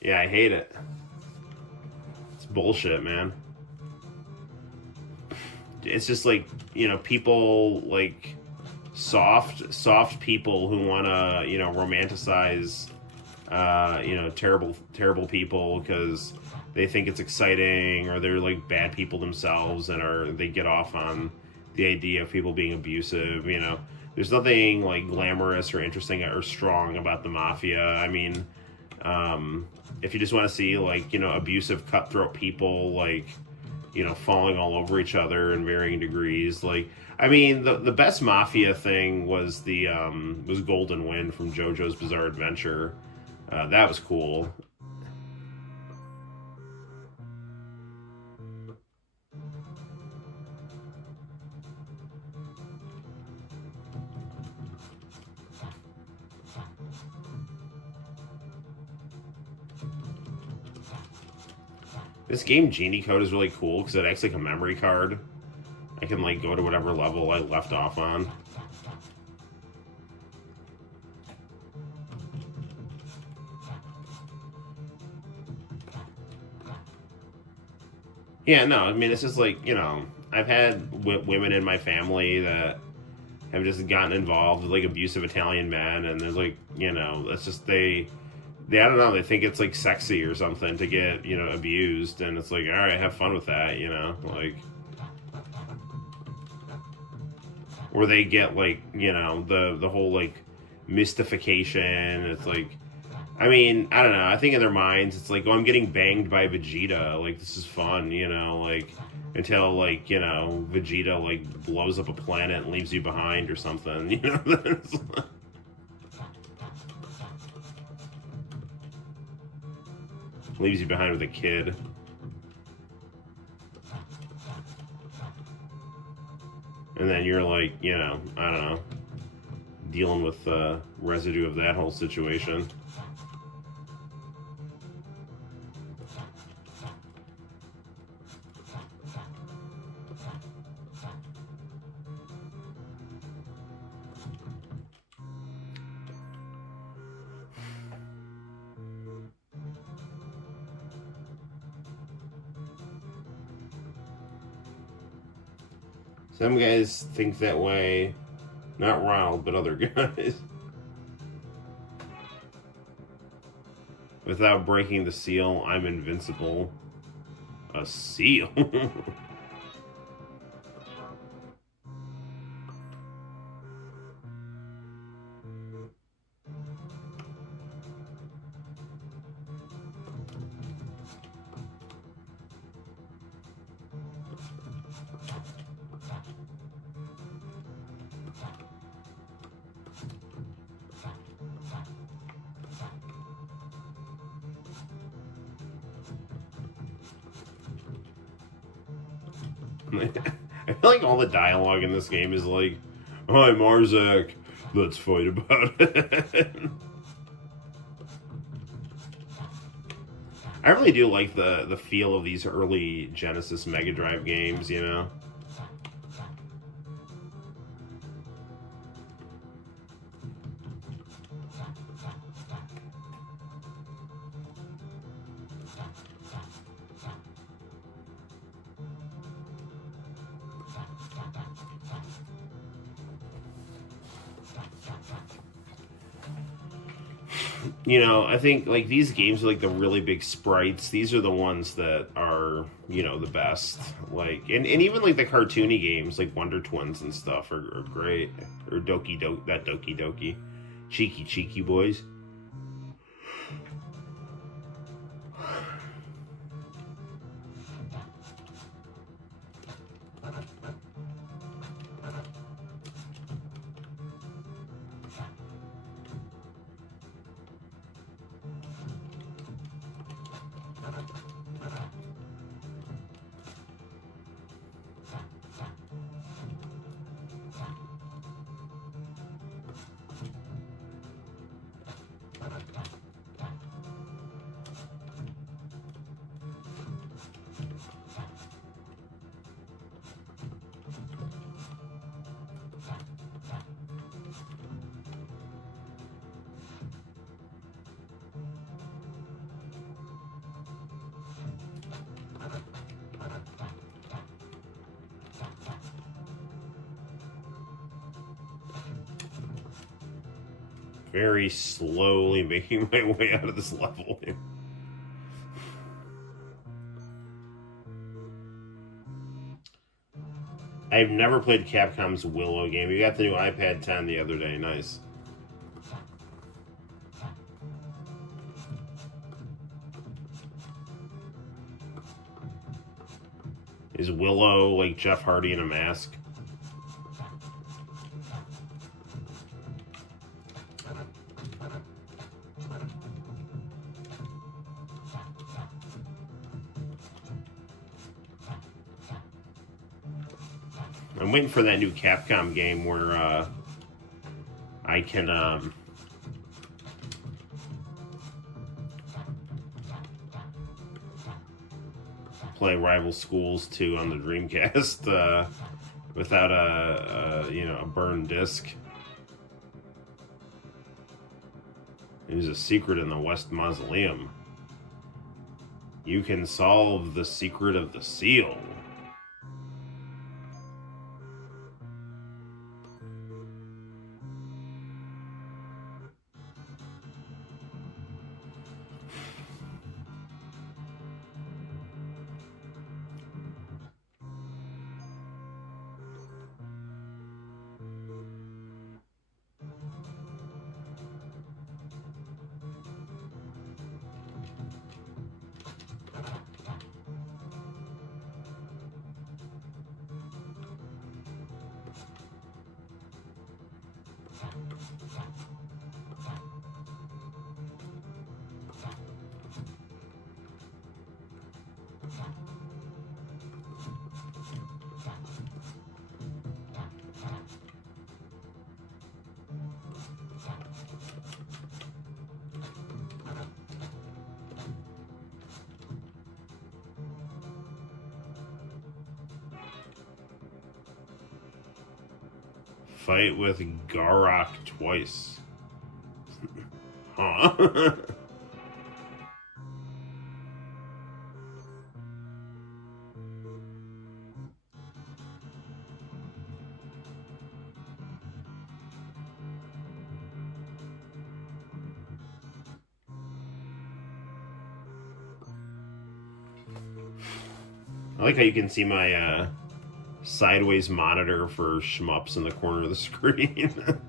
Yeah, I hate it. It's bullshit, man. It's just like, you know, people like soft people who want to, you know, romanticize, you know, terrible people because they think it's exciting, or they're like bad people themselves and they get off on the idea of people being abusive. You know, there's nothing like glamorous or interesting or strong about the mafia. I mean, if you just want to see like, you know, abusive, cutthroat people like, you know, falling all over each other in varying degrees. Like, I mean, the best mafia thing was was Golden Wind from JoJo's Bizarre Adventure. That was cool. This game Genie Code is really cool because it acts like a memory card. I can like go to whatever level I left off on. Yeah, no, I mean, it's just like, you know, I've had women in my family that have just gotten involved with like abusive Italian men, and there's like, you know, that's just they I don't know, they think it's like sexy or something to get, you know, abused, and it's like, all right, have fun with that, you know, like, or they get like, you know, the whole like mystification. It's like, I mean, I don't know, I think in their minds it's like, oh, I'm getting banged by Vegeta, like this is fun, you know, like until like, you know, Vegeta like blows up a planet and leaves you behind or something, you know. Leaves you behind with a kid. And then you're like, you know, I don't know, dealing with the residue of that whole situation. Some guys think that way. Not Ronald, but other guys. Without breaking the seal, I'm invincible. A seal? I feel like all the dialogue in this game is like, "Hi, Marzak, let's fight about it." I really do like the feel of these early Genesis Mega Drive games, you know? You know, I think like these games are like the really big sprites. These are the ones that are, you know, the best. Like, and even like the cartoony games like Wonder Twins and stuff are great. Or Doki Doki. Cheeky Boys. Very slowly making my way out of this level. I've never played Capcom's Willow game. You got the new iPad 10 the other day. Nice. Is Willow like Jeff Hardy in a mask? I'm waiting for that new Capcom game where I can play Rival Schools 2 on the Dreamcast without a burned disc. There's a secret in the West Mausoleum. You can solve the secret of the seal. Fight with Garak twice. Huh? I like how you can see my sideways monitor for shmups in the corner of the screen.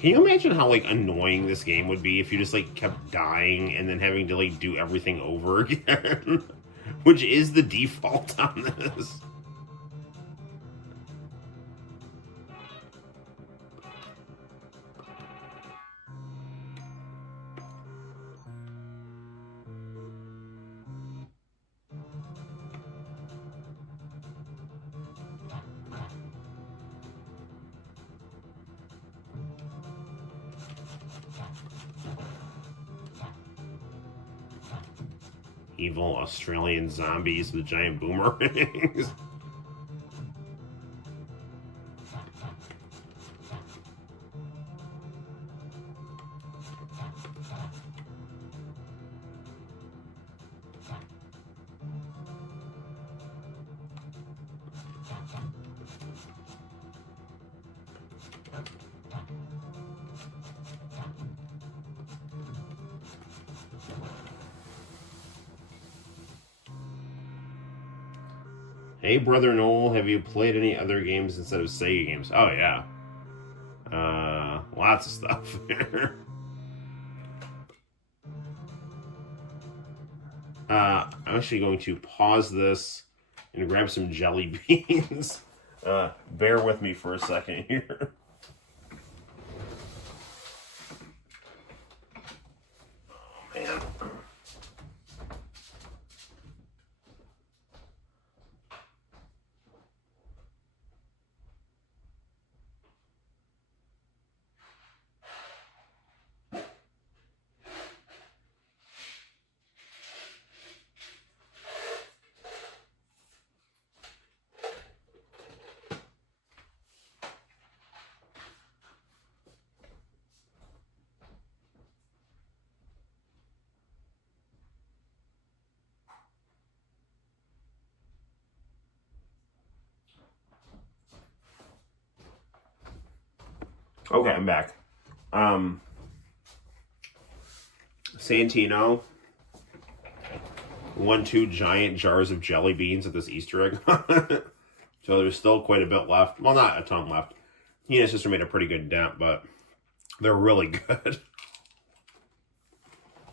Can you imagine how, like, annoying this game would be if you just, like, kept dying and then having to, like, do everything over again? Which is the default on this. Evil Australian zombies with giant boomerangs. Hey, Brother Noel, have you played any other games instead of Sega games? Oh, yeah. Lots of stuff here. I'm actually going to pause this and grab some jelly beans. Bear with me for a second here. Oh, man. Okay, I'm back. Santino won 2 giant jars of jelly beans at this Easter egg hunt. So there's still quite a bit left. Well, not a ton left. He and his sister made a pretty good dent, but they're really good.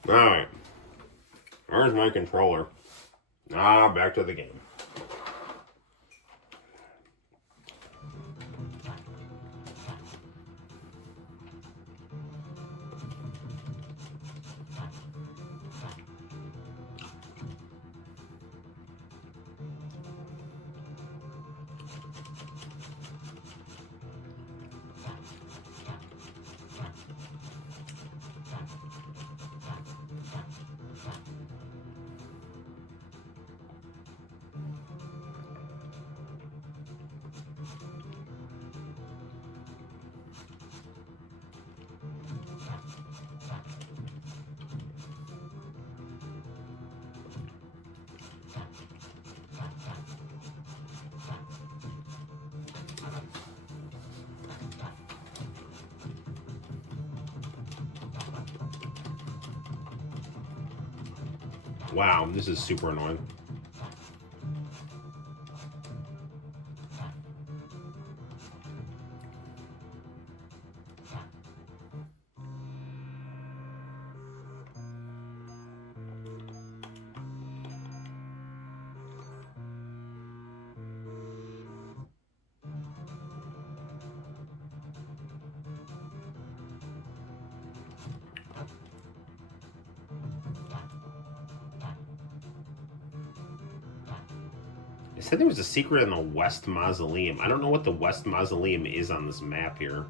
Alright. Where's my controller? Back to the game. Wow, this is super annoying. It said there was a secret in the West Mausoleum. I don't know what the West Mausoleum is on this map here.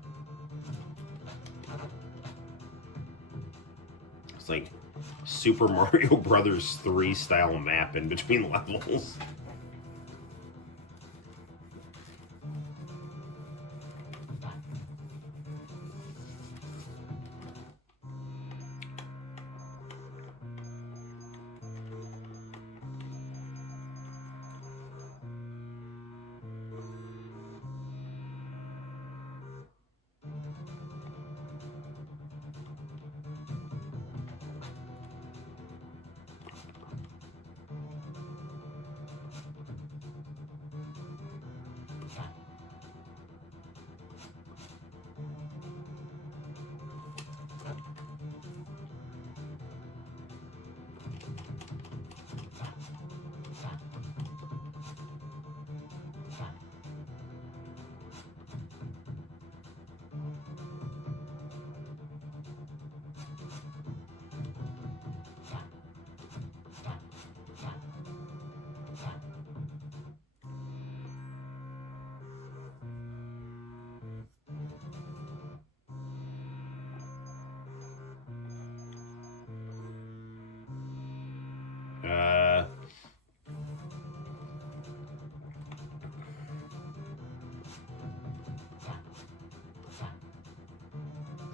It's like Super Mario Brothers 3 style map in between levels.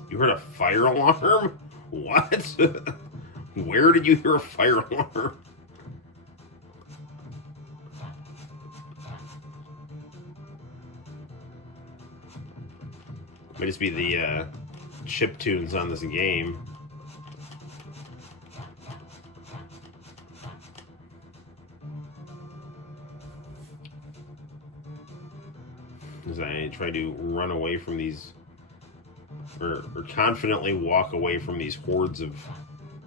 You heard a fire alarm? What? Where did you hear a fire alarm? Might just be the chip tunes on this game. As I try to run away from these, or confidently walk away from these hordes of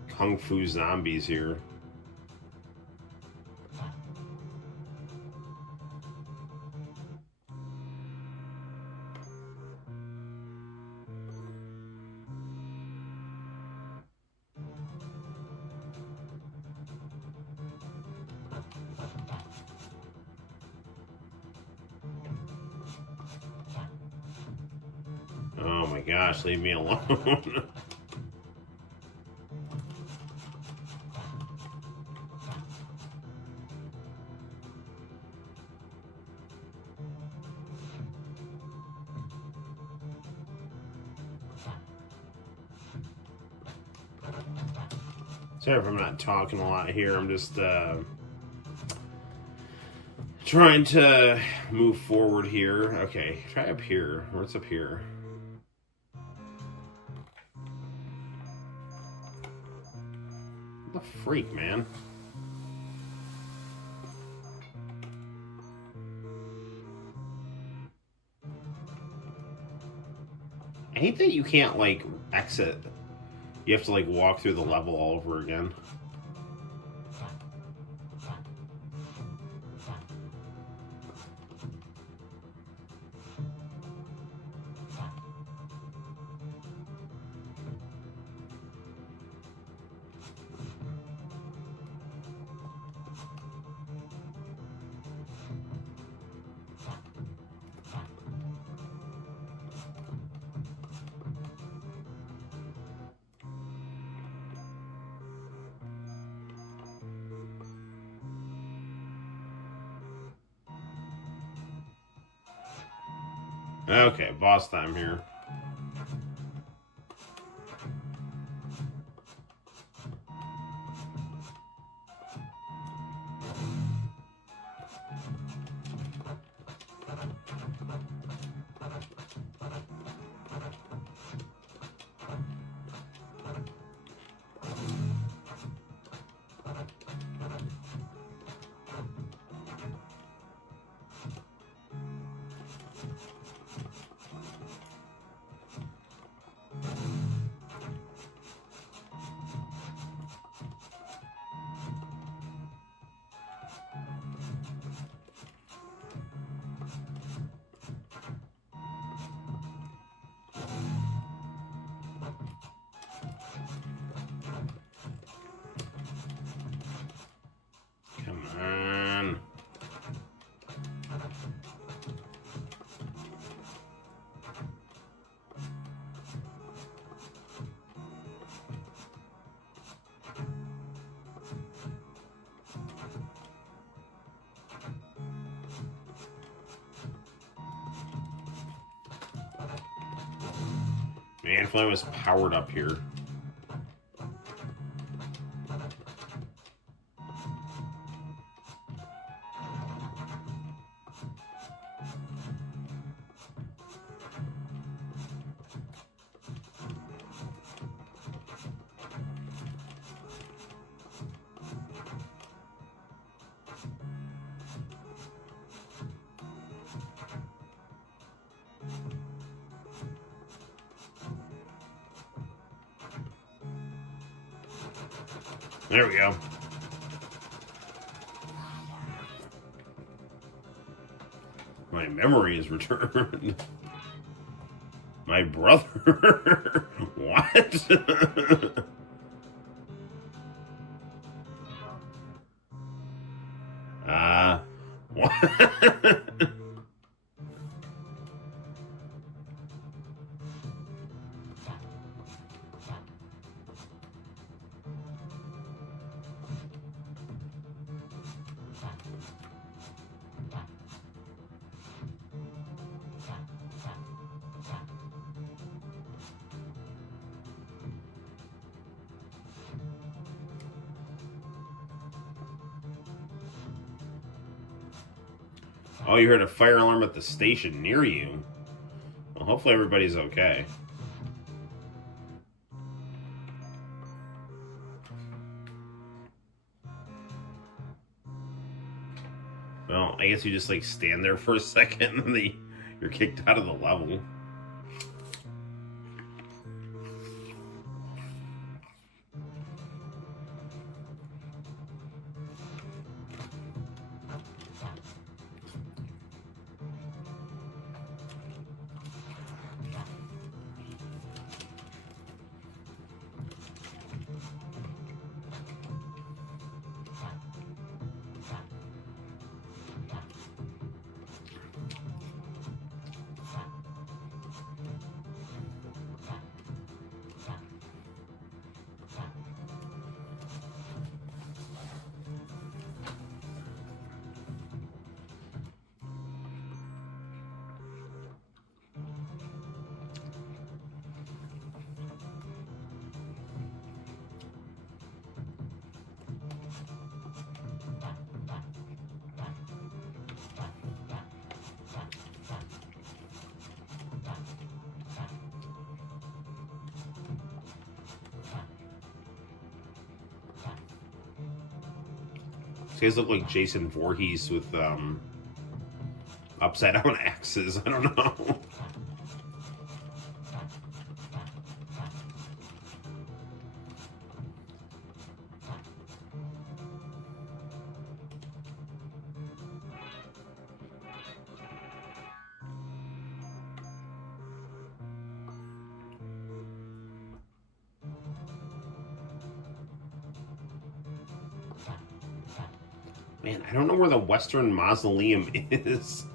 kung fu zombies here. Oh my gosh, leave me alone. Sorry if I'm not talking a lot here. I'm just trying to move forward here. Okay, try up here. What's up here? What the freak, man? I hate that you can't, like, exit. You have to, like, walk through the level all over again. Okay, boss time here. Man, if I was powered up here. There we go. My memory is returned. My brother. What? What? Oh, you heard a fire alarm at the station near you. Well, hopefully everybody's okay. Well, I guess you just like stand there for a second and then you're kicked out of the level. These guys look like Jason Voorhees with upside down axes. I don't know. Man, I don't know where the Western Mausoleum is.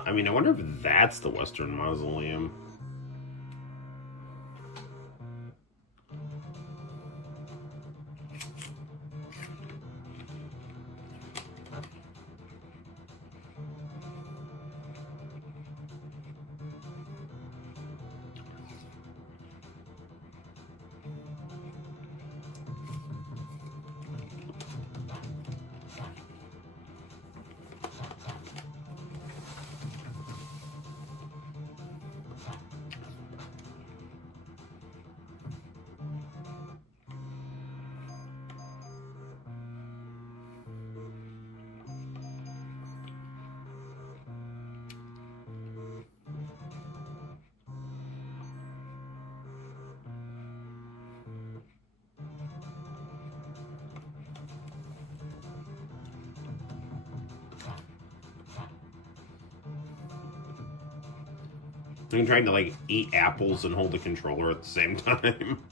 I mean, I wonder if that's the Western Mausoleum. I'm trying to like eat apples and hold the controller at the same time.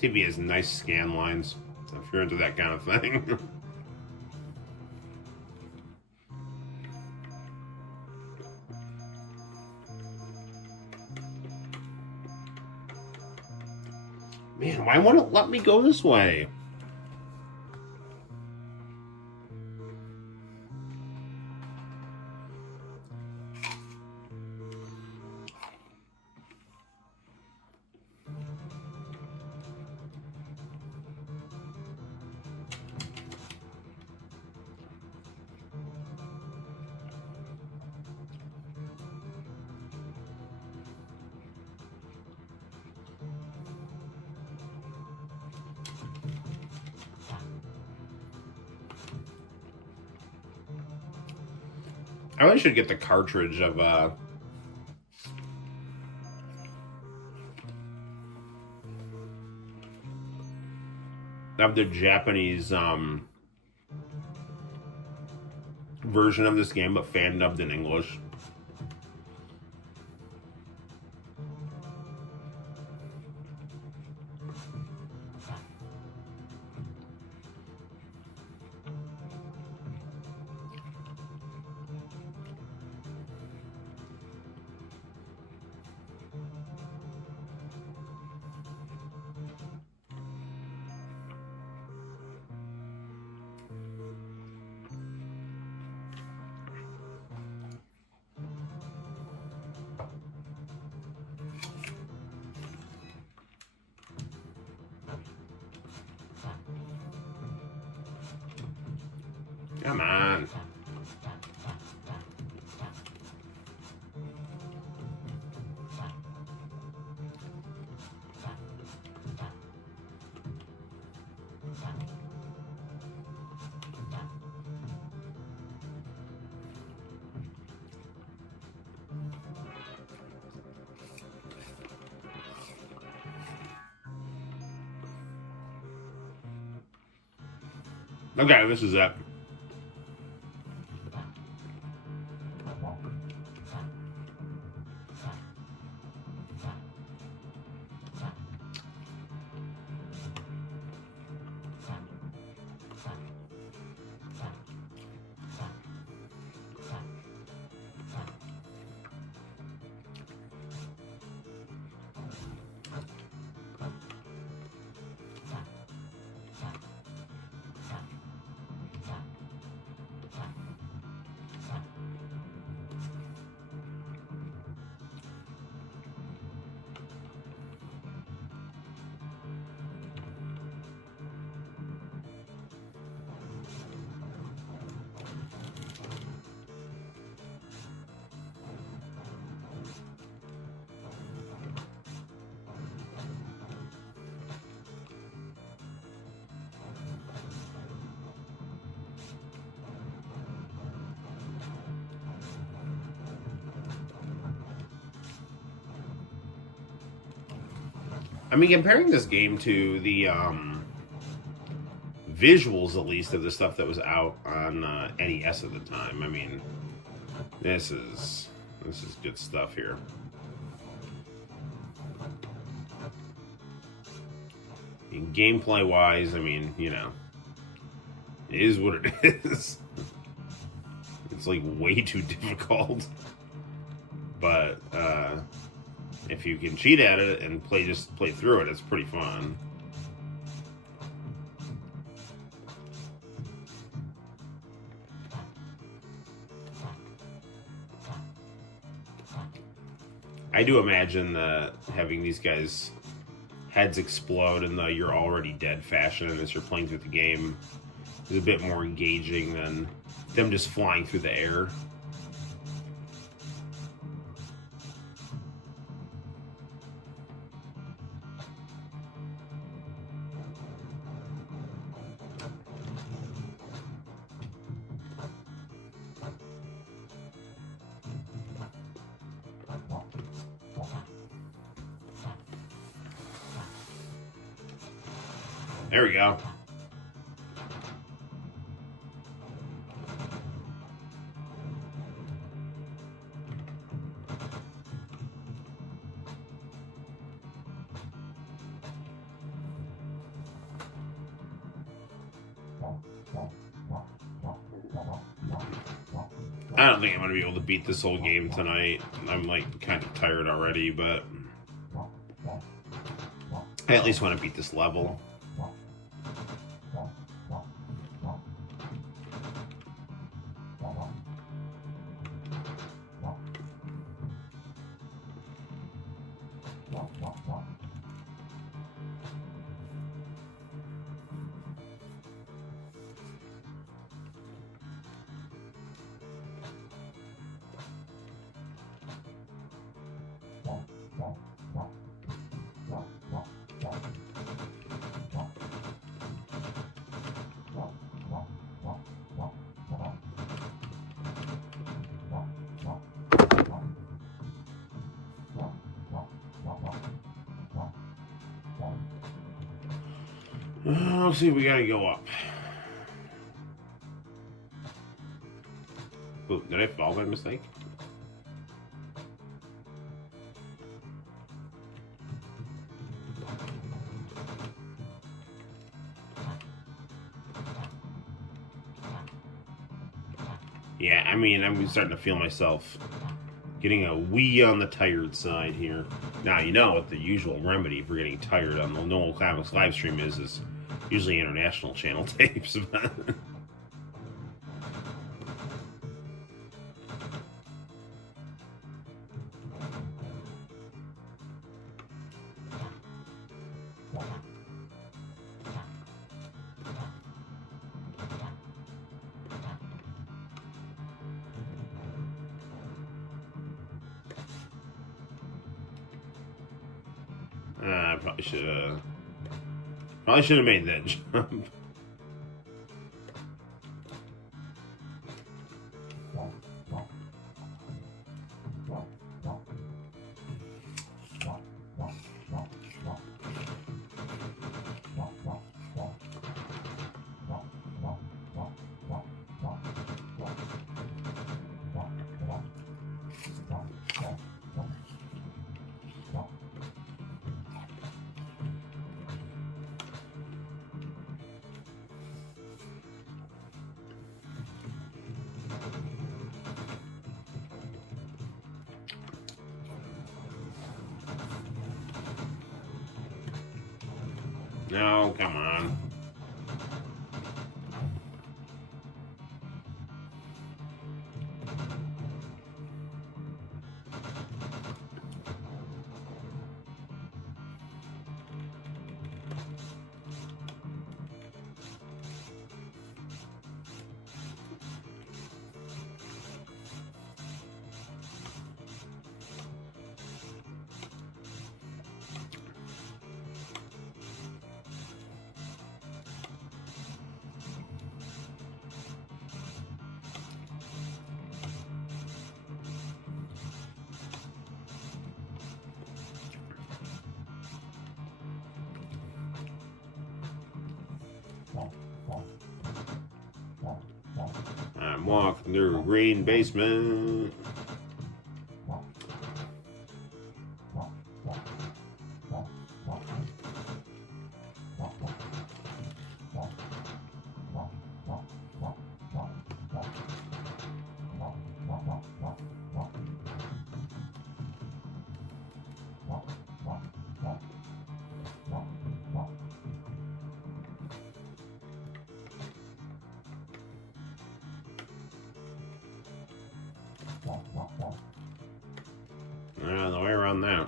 TV has nice scan lines, if you're into that kind of thing. Man, why won't it let me go this way? I really should get the cartridge of the Japanese version of this game, but fan dubbed in English. Come on. Okay, this is it. I mean, comparing this game to the visuals, at least, of the stuff that was out on NES at the time, I mean, this is good stuff here. And gameplay-wise, I mean, you know, it is what it is. It's like way too difficult, but if you can cheat at it and play through it, it's pretty fun. I do imagine that having these guys' heads explode in the "you're already dead" fashion as you're playing through the game is a bit more engaging than them just flying through the air. There we go. I don't think I'm going to be able to beat this whole game tonight. I'm like kind of tired already, but I at least want to beat this level. Let's see, we gotta go up. Ooh, did I fall by mistake? Yeah, I mean, I'm starting to feel myself getting a wee on the tired side here. Now, you know what the usual remedy for getting tired on the Noel ComiX live stream is usually international channel tapes. I probably should have made that jump. No, come on. I'm walking through a green basement. The way around that.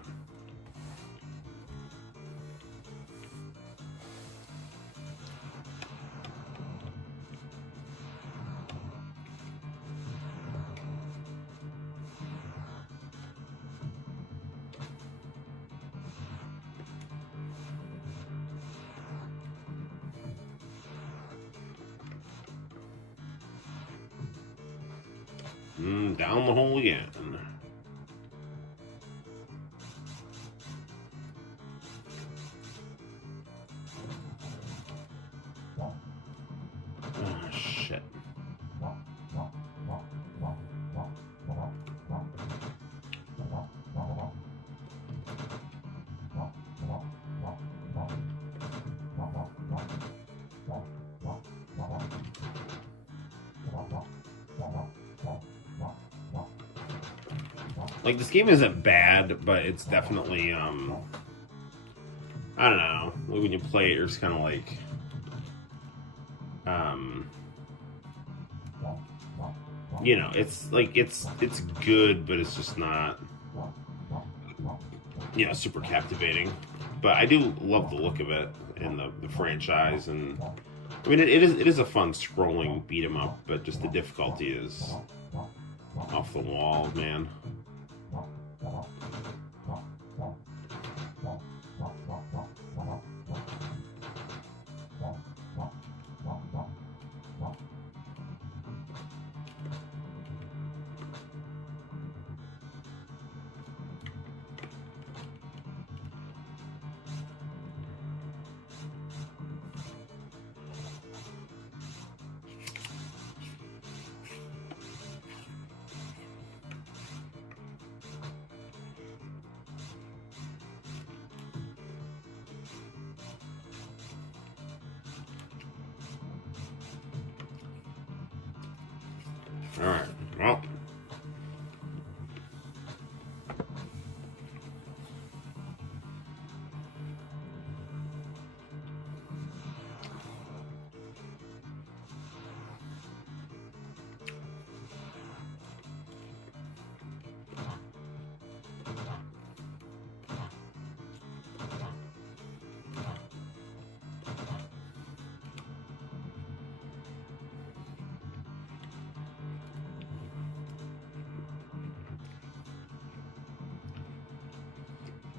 Down the hole again. Oh, shit. Like, this game isn't bad, but it's definitely, I don't know. When you play it, you're just kind of like, you know, it's like, it's good, but it's just not, you know, super captivating. But I do love the look of it and the franchise, and I mean, it is a fun scrolling beat 'em up, but just the difficulty is off the wall, man. Alright, well.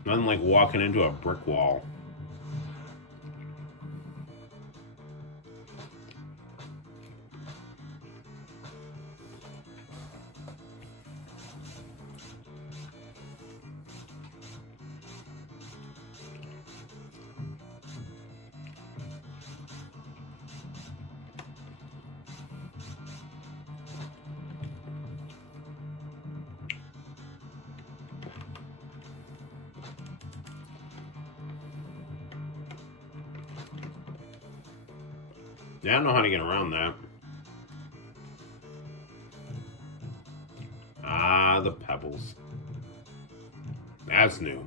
Nothing like walking into a brick wall. Yeah, I don't know how to get around that. Ah, the pebbles. That's new.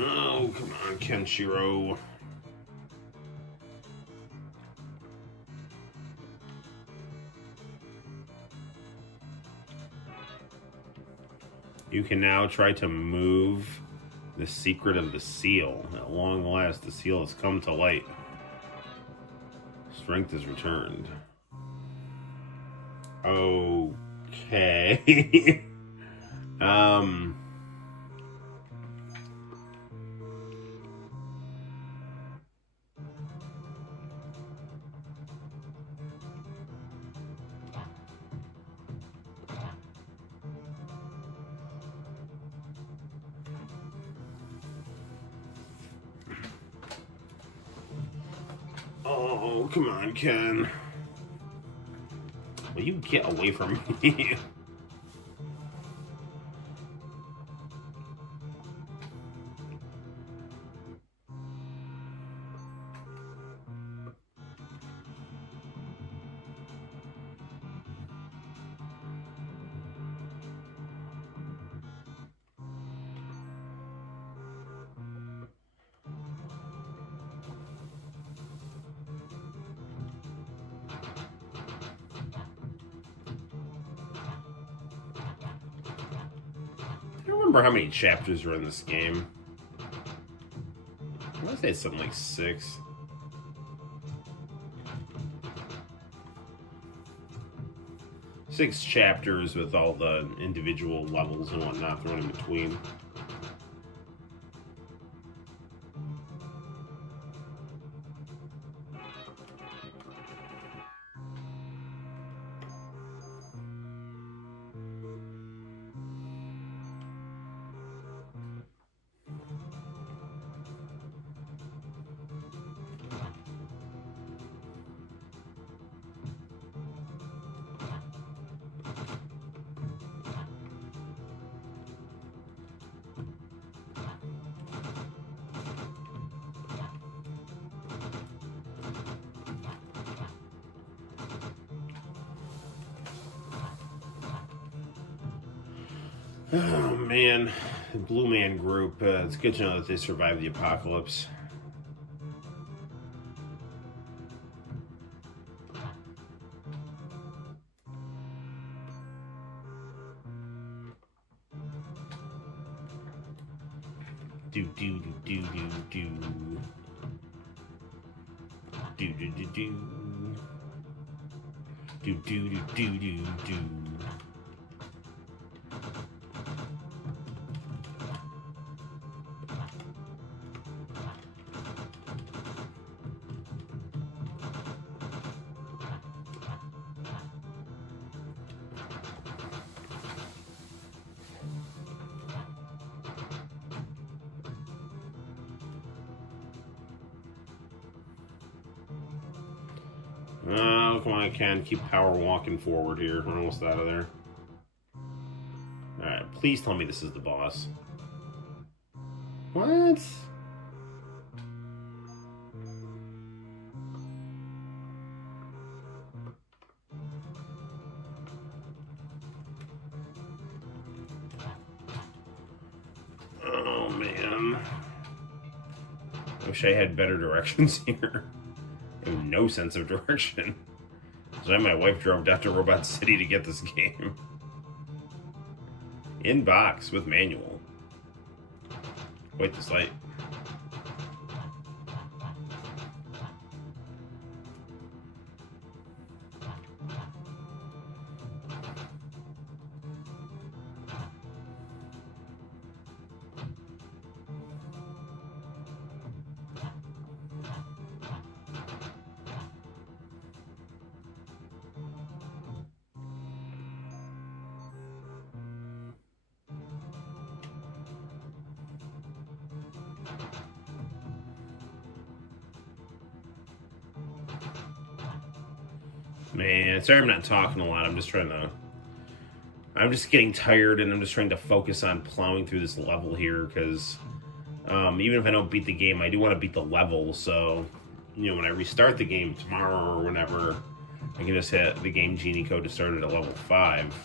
Oh, come on, Kenshiro. You can now try to move the secret of the seal. At long last, the seal has come to light. Strength is returned. Okay. Oh, come on, Ken. Will you get away from me? I don't remember how many chapters are in this game. I want to say it's something like 6. Six chapters with all the individual levels and whatnot thrown in between. Oh man, the Blue Man Group. It's good to know that they survived the apocalypse. Do do do do do do do do do do do do do do do do. Oh, come on, I can. Keep power walking forward here. We're almost out of there. Alright, please tell me this is the boss. What? Oh, man. Wish I had better directions here. I have no sense of direction. So then my wife drove down to Robot City to get this game. In box with manual. Wait, this light. Man, sorry I'm not talking a lot. I'm just getting tired and I'm just trying to focus on plowing through this level here because even if I don't beat the game, I do want to beat the level. So, when I restart the game tomorrow or whenever, I can just hit the game genie code to start it at level 5.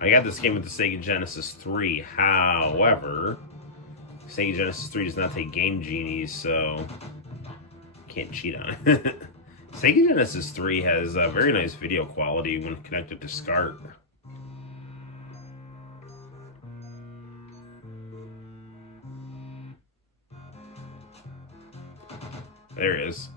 I got this game with the Sega Genesis 3. However, Sega Genesis 3 does not take Game Genies, so can't cheat on it. Sega Genesis 3 has very nice video quality when connected to SCART. There it is.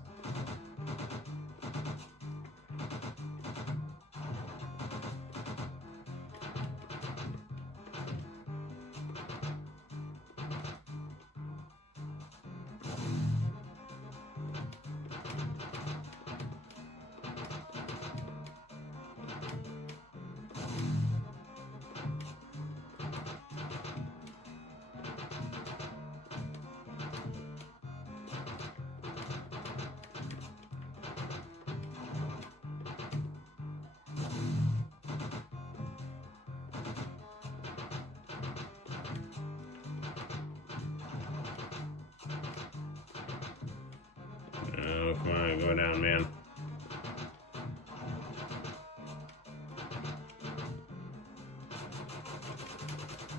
Oh, come on, go down, man.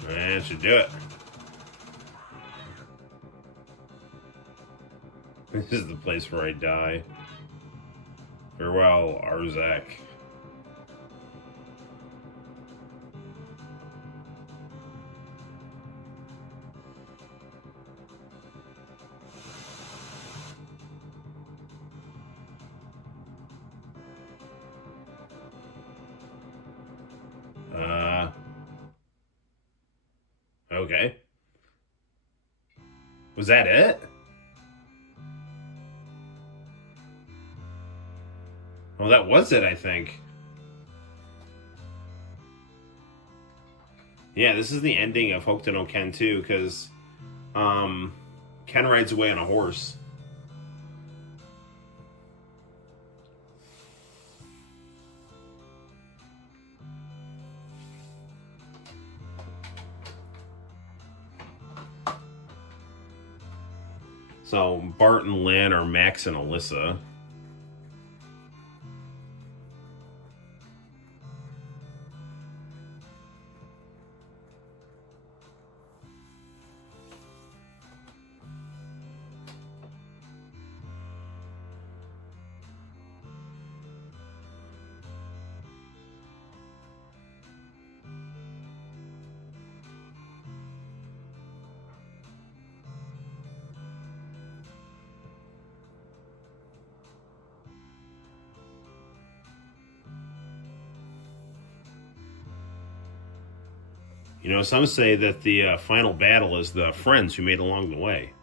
That should do it. This is the place where I die. Farewell, Arzak. Okay. Was that it? Oh, that was it, I think. Yeah, this is the ending of Hokuto no Ken 2, because Ken rides away on a horse. So Bart and Lynn are Max and Alyssa. You know, some say that the final battle is the friends who made along the way.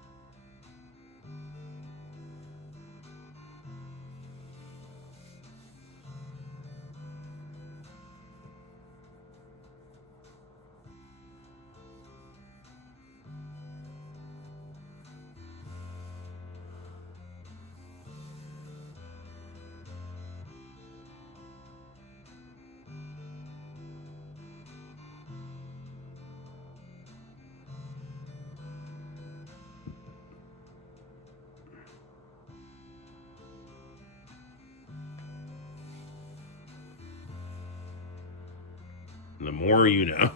The more you know.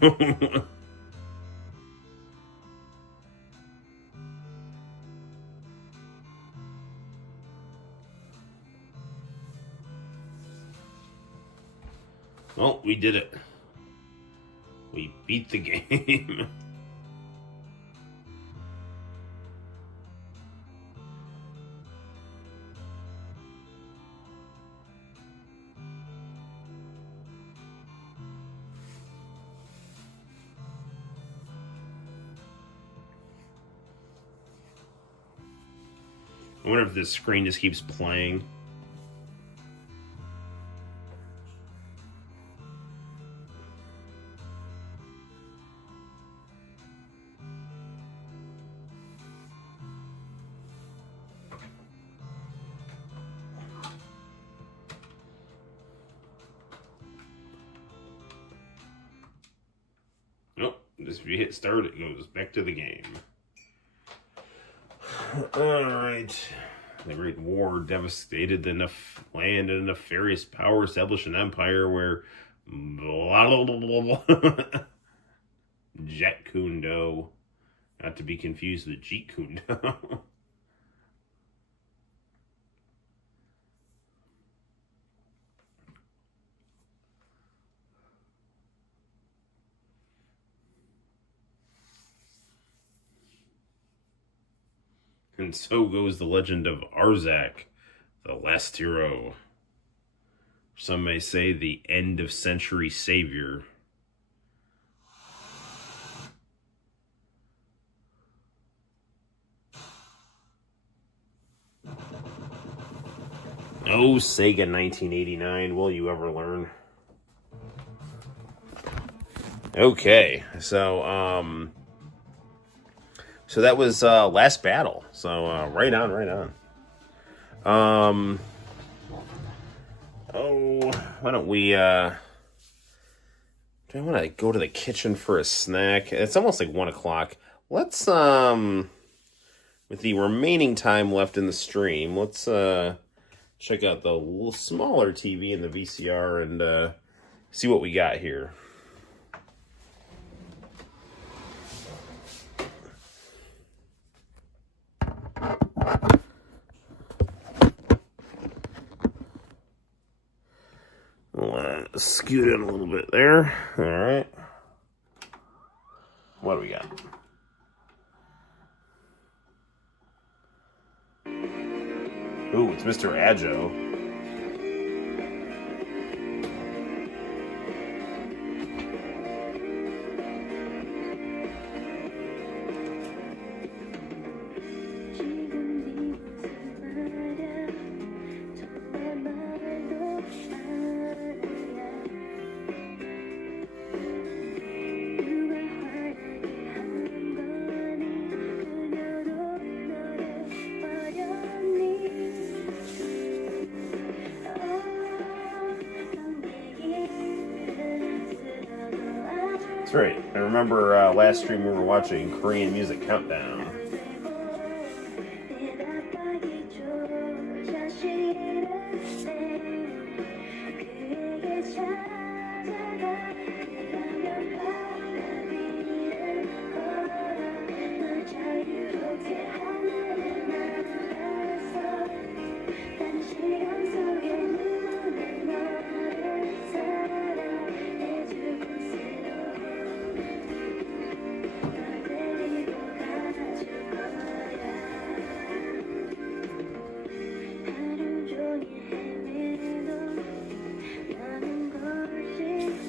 Well, we did it. We beat the game. I wonder if this screen just keeps playing. Nope. Just if you hit start, it goes back to the game. Alright. The Great War devastated the land, and a nefarious power established an empire where blah, blah, blah, blah. Jet Kundo. Not to be confused with Jeet Kundo. And so goes the legend of Arzak, the last hero. Some may say the end of century savior. Oh, Sega 1989, will you ever learn? Okay, so that was Last Battle. So right on. Why don't we do I want to go to the kitchen for a snack? It's almost like 1 o'clock. Let's with the remaining time left in the stream, let's check out the little smaller TV in the VCR and see what we got here. We'll scoot in a little bit there. All right. What do we got? Ooh, it's Mr. Adjo. right. I remember last stream we were watching Korean Music Countdown.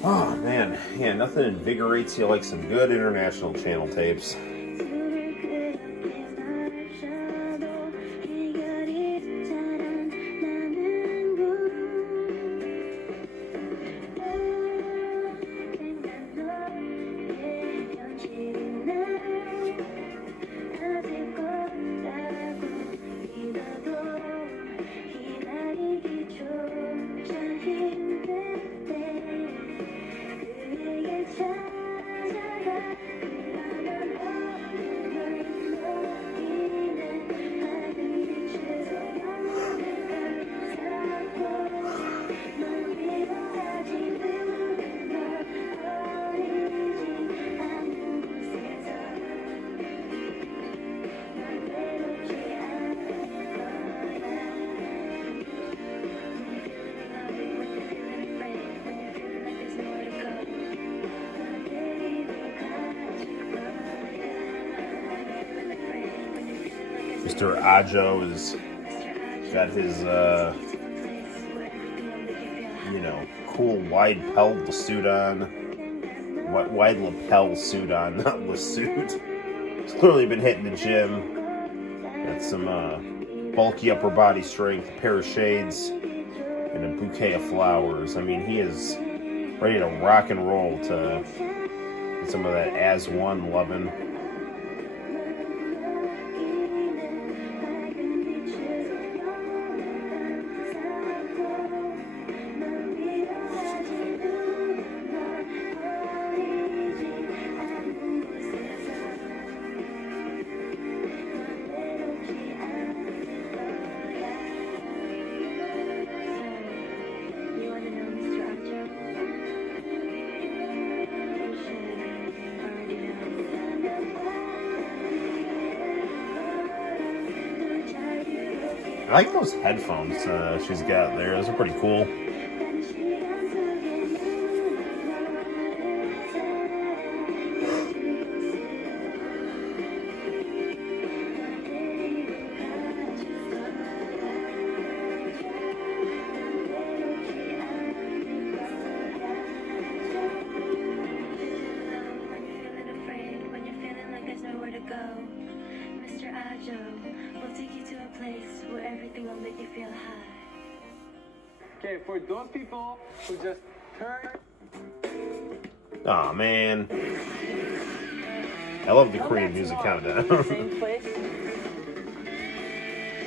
Oh man, yeah, nothing invigorates you like some good international channel tapes. Mr. Ajo has got his, cool wide lapel suit on. Wide lapel suit on, not the suit. He's clearly been hitting the gym. Got some bulky upper body strength, a pair of shades, and a bouquet of flowers. I mean, he is ready to rock and roll to get some of that as one loving. I like those headphones she's got there. Those are pretty cool. Okay, for those people who just turn. Aw, man. I love the Korean music countdown. Same place,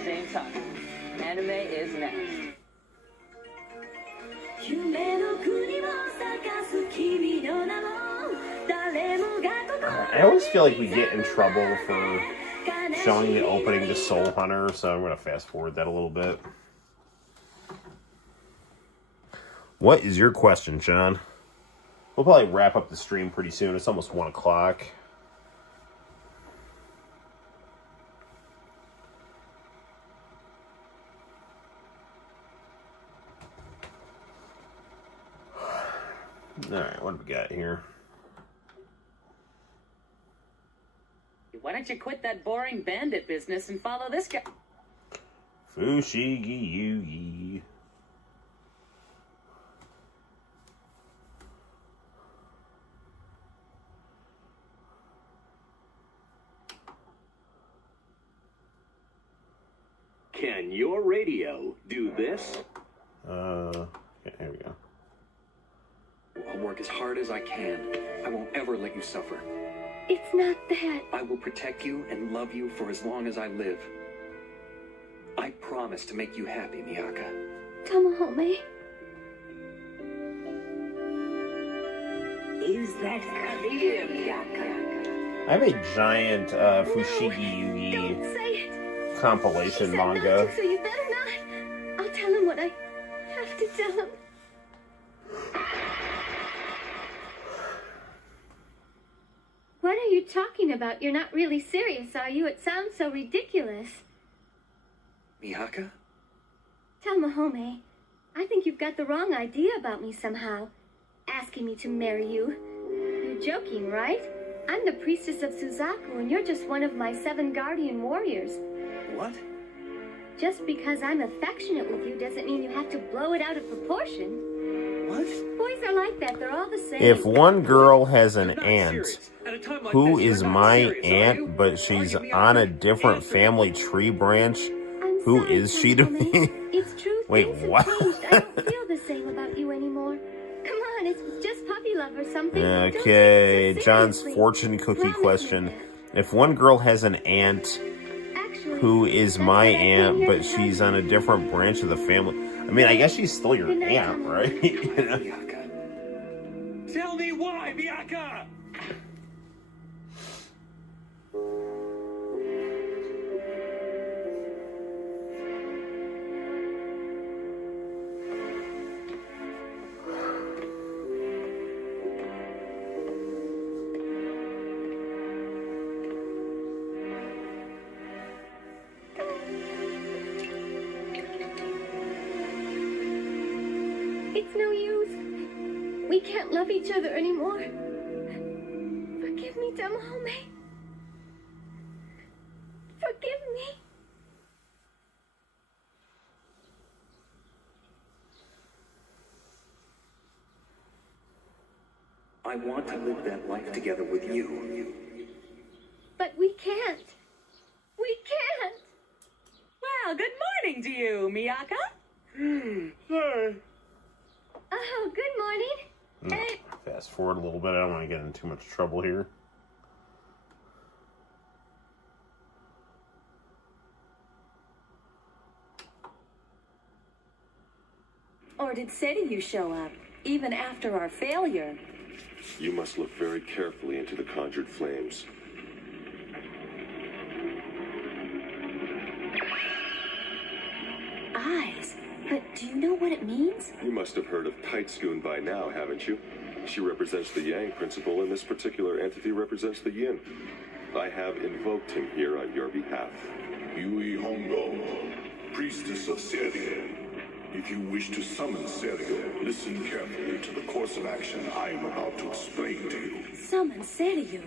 same time. Anime is next. I always feel like we get in trouble for showing the opening to Soul Hunter, so I'm going to fast forward that a little bit. What is your question, Sean? We'll probably wrap up the stream pretty soon. It's almost 1 o'clock. Alright, what do we got here? Why don't you quit that boring bandit business and follow this guy? Fushigi Yugi. Can your radio do this? Okay, here we go. I'll work as hard as I can. I won't ever let you suffer. It's not that. I will protect you and love you for as long as I live. I promise to make you happy, Miyaka. Come home, is that clear, Miyaka? I have a giant Fushigi Don't Yugi say it. compilation She said manga. not to, so you better not. I'll tell him what I have to tell him. What are you talking about? You're not really serious, are you? It sounds so ridiculous. Miyaka? Tell Mahome, I think you've got the wrong idea about me somehow. Asking me to marry you. You're joking, right? I'm the priestess of Suzaku, and you're just one of my 7 guardian warriors. What? Just because I'm affectionate with you doesn't mean you have to blow it out of proportion. What? Boys are like that. They're all the same. If one girl has an I'm not aunt serious. At a time like who this, is you're not my serious, are you? aunt, but she's Argue me on a out. different Answer. family tree branch, I'm who sorry, is she to Mahome. me? It's true. Wait, Things have what? changed. I don't feel the same about you anymore. Come on, it's just puppy love or something. Don't take Okay, it so John's seriously. fortune cookie Promise me question. that. If one girl has an aunt Actually, who is that's my what I came aunt, here but to tell she's you. on a different branch of the family, I mean, I guess she's still your Good night, aunt, Tom. right? You know? Miyaka. Tell me why, Miyaka! It's no use. We can't love each other anymore. Forgive me, Tamahome. Forgive me. I want to live that life together with you. But we can't. We can't. Well, good morning to you, Miyaka. Oh, good morning. Fast forward a little bit. I don't want to get in too much trouble here. Or did Seiryu show up, even after our failure? You must look very carefully into the conjured flames. Eyes. But do you know what it means? You must have heard of Taitscoon by now, haven't you? She represents the Yang principle, and this particular entity represents the Yin. I have invoked him here on your behalf. Yui Hongo, priestess of Seiryu. If you wish to summon Seiryu, listen carefully to the course of action I am about to explain to you. Summon Seiryu.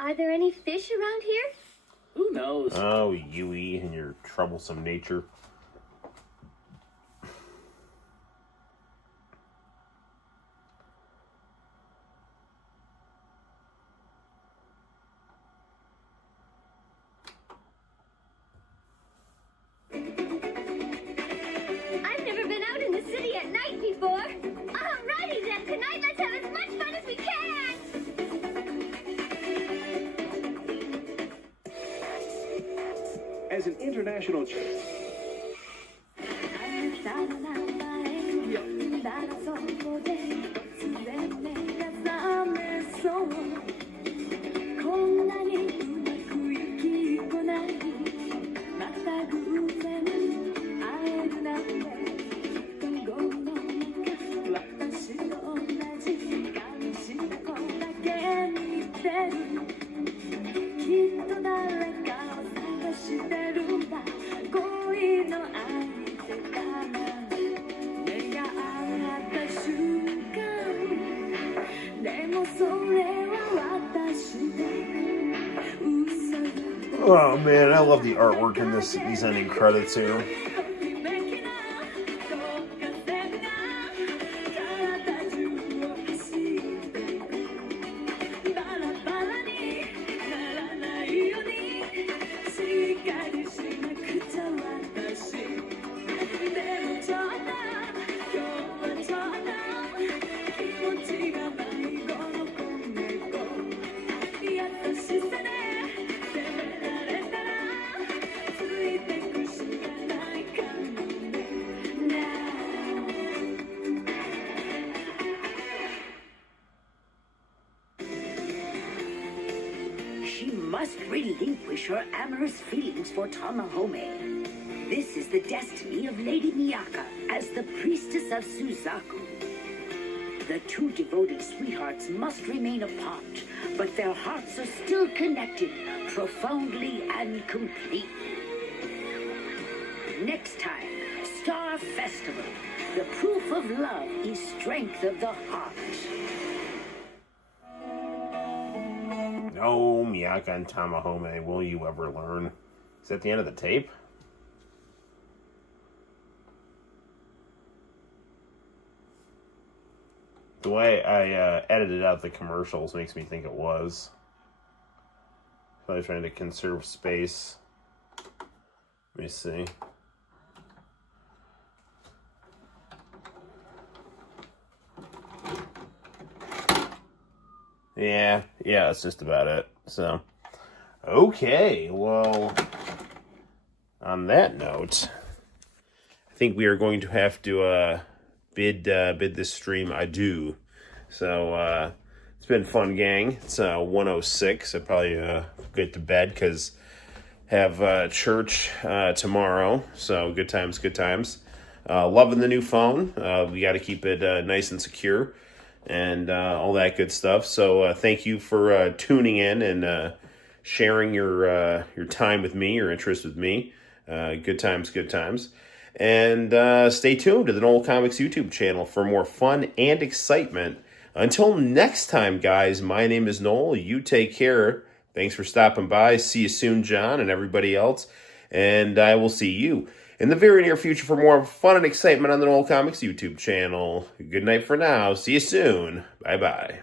Are there any fish around here? Who knows? Oh, Yui and your troublesome nature. I've never been out in the city at night before. Alrighty then, tonight let's have as much fun as we can. As an international... Oh man, I love the artwork in these ending credits here. she must relinquish her amorous feelings for Tamahome. This is the destiny of Lady Miyaka as the priestess of Suzaku. The two devoted sweethearts must remain apart, but their hearts are still connected, profoundly and completely. Next time, Star Festival. The proof of love is strength of the heart. Oh, Miyaka and Tamahome, will you ever learn? Is that the end of the tape? The way I edited out the commercials makes me think it was. I was trying to conserve space. Let me see. Yeah, that's just about it. So, okay, well, on that note, I think we are going to have to bid this stream adieu. So it's been fun, gang. It's 1:06. I probably get to bed because have church tomorrow. So good times. Loving the new phone. We got to keep it nice and secure and all that good stuff. So thank you for tuning in and sharing your time with me, your interest with me. Good times. And stay tuned to the Noel ComiX YouTube channel for more fun and excitement. Until next time, guys, my name is Noel. You take care. Thanks for stopping by. See you soon, John, and everybody else. And I will see you in the very near future for more fun and excitement on the Noel ComiX YouTube channel. Good night for now. See you soon. Bye-bye.